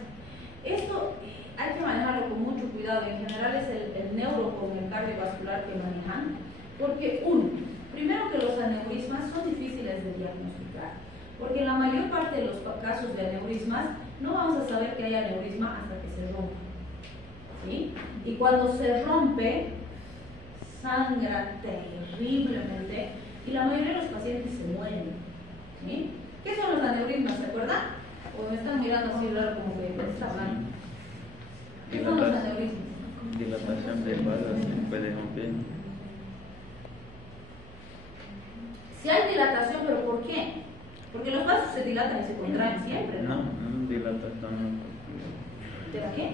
Esto hay que manejarlo con mucho cuidado, en general es el neuro con el cardiovascular que manejan, porque primero que los aneurismas son difíciles de diagnosticar, porque en la mayor parte de los casos de aneurismas no vamos a saber que hay aneurisma hasta que se rompa. ¿Sí? Y cuando se rompe, sangra terriblemente y la mayoría de los pacientes se mueren. ¿Sí? ¿Qué son los aneurismas? ¿Se acuerdan? O me están mirando así raro como que está hablando. ¿Qué son los aneurismas? Dilatación de vasos se puede romper. Si hay dilatación, ¿pero por qué? Porque los vasos se dilatan y se contraen siempre, ¿no? No, dilatación. ¿Pero qué?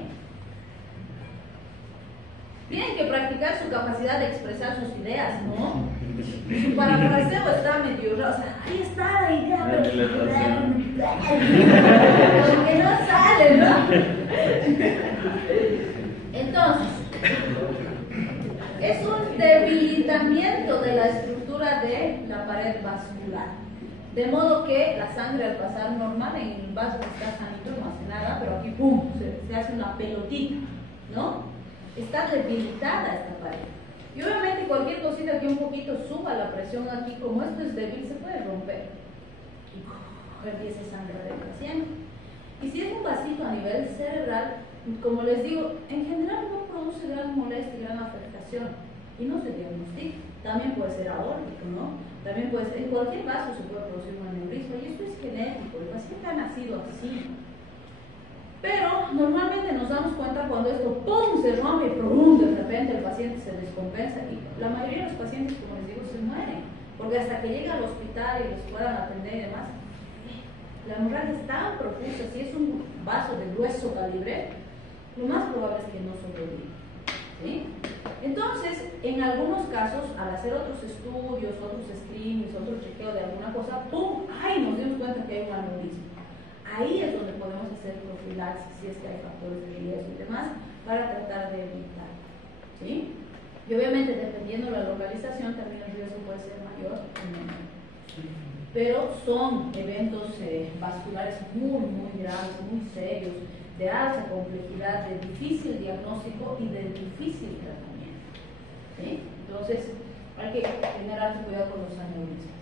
Tienen que practicar su capacidad de expresar sus ideas, ¿no? Su parafraseo está medio raro, o sea, ahí está la idea, pero que no sale, ¿no? Entonces, es un debilitamiento de la estructura de la pared vascular, de modo que la sangre al pasar normal en el vaso está sanito, no hace nada, pero aquí ¡pum! Se hace una pelotita, ¿no? Está debilitada esta pared. Y obviamente cualquier cosita que un poquito suba la presión aquí, como esto es débil, se puede romper. Y empieza a sangrar el paciente. Y si es un vasito a nivel cerebral, como les digo, en general no produce gran molestia y gran afectación. Y no se diagnostica. También puede ser aórtico, ¿no? También puede ser, en cualquier vaso se puede producir un aneurisma. Y esto es genético. El paciente ha nacido así. Pero normalmente nos damos cuenta cuando esto ¡pum! Se rompe y ¡pum! De repente el paciente se descompensa y la mayoría de los pacientes, como les digo, se mueren, porque hasta que llega al hospital y los puedan atender y demás, la hemorragia es tan profusa, si es un vaso de grueso calibre, lo más probable es que no sobreviva, ¿sí? Entonces, en algunos casos, al hacer otros estudios, otros screenings, otro chequeo de alguna cosa, ¡pum! ¡Ay! Nos dimos cuenta que hay un aneurisma. Ahí es donde podemos hacer profilaxis, si es que hay factores de riesgo y demás, para tratar de evitar, ¿sí? Y obviamente, dependiendo de la localización, también el riesgo puede ser mayor o menor. Pero son eventos vasculares muy, muy graves, muy serios, de alta complejidad, de difícil diagnóstico y de difícil tratamiento, ¿sí? Entonces, hay que tener alto cuidado con los aneurismas.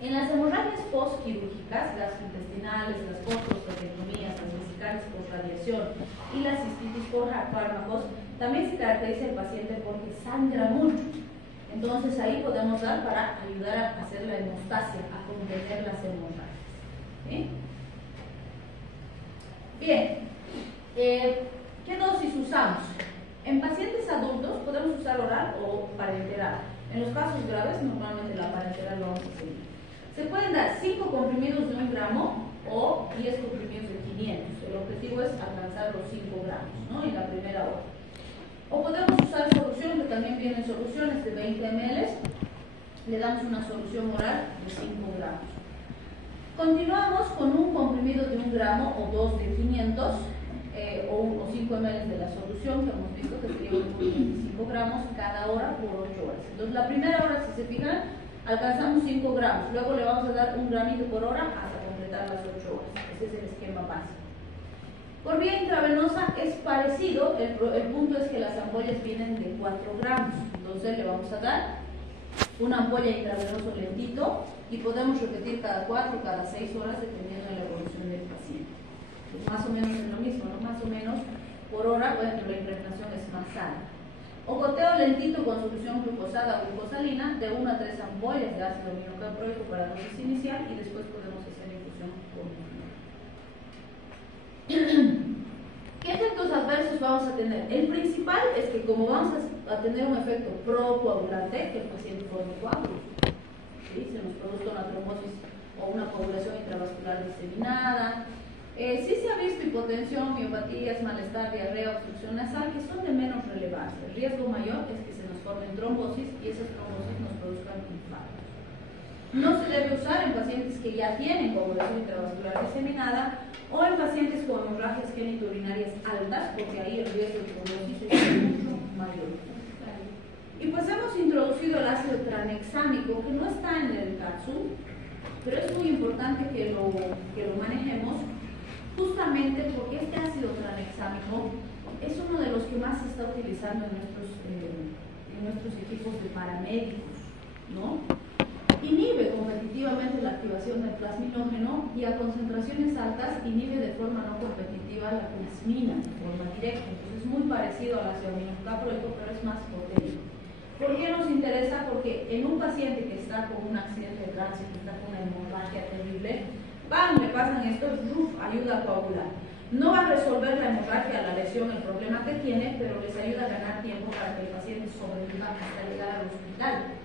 En las hemorragias postquirúrgicas, gastrointestinales, las postprostatectomías, las vesicales por radiación y las cistitis por fármacos, también se caracteriza el paciente porque sangra mucho. Entonces ahí podemos dar para ayudar a hacer la hemostasia, a contener las hemorragias, ¿sí? Bien, ¿qué dosis usamos? En pacientes adultos podemos usar oral o parenteral. En los casos graves, normalmente la parenteral lo vamos a seguir. Se pueden dar 5 comprimidos de 1 gramo o 10 comprimidos de 500. El objetivo es alcanzar los 5 gramos, ¿no? En la primera hora. O podemos usar solución, que también vienen soluciones de 20 ml. Le damos una solución oral de 5 gramos. Continuamos con un comprimido de 1 gramo o 2 de 500 o 5 ml de la solución que hemos visto que sería un 25 gramos cada hora por 8 horas. Entonces la primera hora, si se fijan, alcanzamos 5 gramos, luego le vamos a dar 1 gramito por hora hasta completar las 8 horas. Ese es el esquema básico. Por vía intravenosa es parecido, el punto es que las ampollas vienen de 4 gramos, entonces le vamos a dar una ampolla intravenoso lentito y podemos repetir cada 4 o cada 6 horas dependiendo de la evolución del paciente. Pues más o menos es lo mismo, ¿no? Más o menos por hora, bueno, la impregnación es más sana. O goteo lentito con solución glucosada o glucosalina de 1 a 3 ampollas de ácido aminocaproico para la dosis inicial y después podemos hacer infusión continua. ¿Qué efectos adversos vamos a tener? El principal es que como vamos a tener un efecto procoagulante, que el paciente forme coágulos, ¿sí? Se nos produce una trombosis o una coagulación intravascular diseminada. Sí se ha visto hipotensión, miopatías, malestar, diarrea, obstrucción nasal, que son de menos relevancia. El riesgo mayor es que se nos formen trombosis y esas trombosis nos produzcan infartos. No se debe usar en pacientes que ya tienen coagulación intravascular diseminada o en pacientes con hemorragias genitourinarias altas, porque ahí el riesgo de trombosis es mucho mayor. Y pues hemos introducido el ácido tranexámico, que no está en el capsule, pero es muy importante que lo manejemos, justamente porque este ácido tranexámico es uno de los que más se está utilizando en nuestros equipos de paramédicos, ¿no? Inhibe competitivamente la activación del plasminógeno y a concentraciones altas inhibe de forma no competitiva la plasmina de forma directa. Entonces es muy parecido al ácido aminocaproico, pero es más potente. ¿Por qué nos interesa? Porque en un paciente que está con un accidente de tránsito, que está con una hemorragia terrible, ¡pam! Le pasan esto, ayuda a coagular. No va a resolver la hemorragia, la lesión, el problema que tiene, pero les ayuda a ganar tiempo para que el paciente sobreviva hasta llegar al hospital.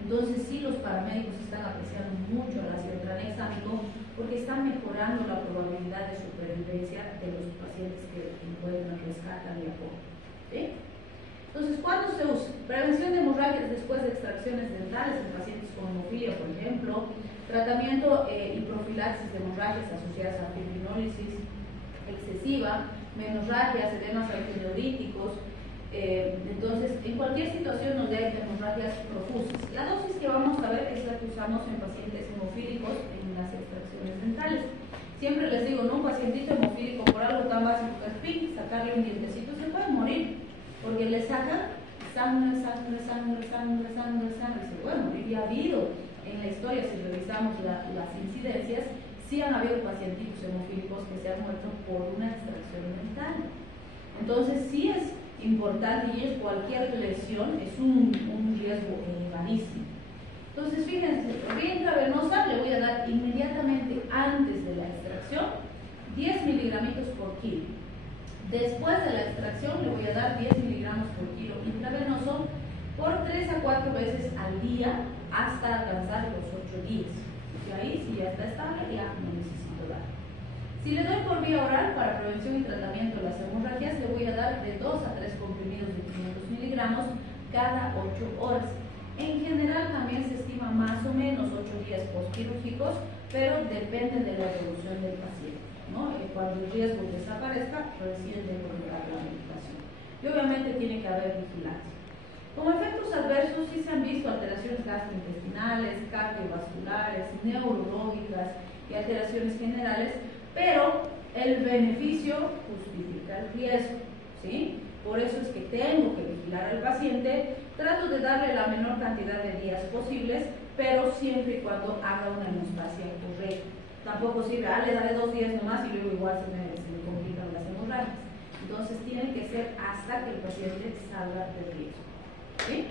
Entonces sí, los paramédicos están apreciando mucho el ácido tranexámico porque están mejorando la probabilidad de supervivencia de los pacientes que pueden rescatar y apoyo, ¿sí? Entonces, ¿cuándo se usa? Prevención de hemorragias después de extracciones dentales en pacientes con hemofilia, por ejemplo. Tratamiento y profilaxis de hemorragias asociadas a fibrinólisis excesiva, menorragias, edemas antineuríticos. Entonces, en cualquier situación donde hay hemorragias profusas. La dosis que vamos a ver es la que usamos en pacientes hemofílicos en las extracciones dentales. Siempre les digo, no, un pacientito hemofílico por algo tan básico que es PIC, sacarle un dientecito, se puede morir, porque le sacan sangre, se puede morir. Y ha habido en la historia, si revisamos las incidencias, sí han habido pacientitos hemofílicos que se han muerto por una extracción dental. Entonces sí es importante y es cualquier lesión es un riesgo elevadísimo. Entonces fíjense, vía intravenosa le voy a dar inmediatamente antes de la extracción 10 miligramitos por kilo. Después de la extracción le voy a dar 10 miligramos por kilo intravenoso por 3 a 4 veces al día hasta alcanzar los 8 días. Y ahí, si ya está estable, ya no necesito dar. Si le doy por vía oral para prevención y tratamiento de las hemorragias, le voy a dar de 2 a 3 comprimidos de 500 miligramos cada 8 horas. En general también se estima más o menos 8 días postquirúrgicos, pero depende de la evolución del paciente, ¿no? Cuando el riesgo desaparezca, recién debo dar la medicación. Y obviamente tiene que haber vigilancia. Como efectos adversos sí se han visto alteraciones gastrointestinales, cardiovasculares, neurológicas y alteraciones generales, pero el beneficio justifica el riesgo, ¿sí? Por eso es que tengo que vigilar al paciente, trato de darle la menor cantidad de días posibles, pero siempre y cuando haga una hemospacia correcta. Tampoco sirve, le daré 2 días nomás y luego igual se me complican las hemorragias. Entonces tiene que ser hasta que el paciente salga del riesgo. ¿Sí?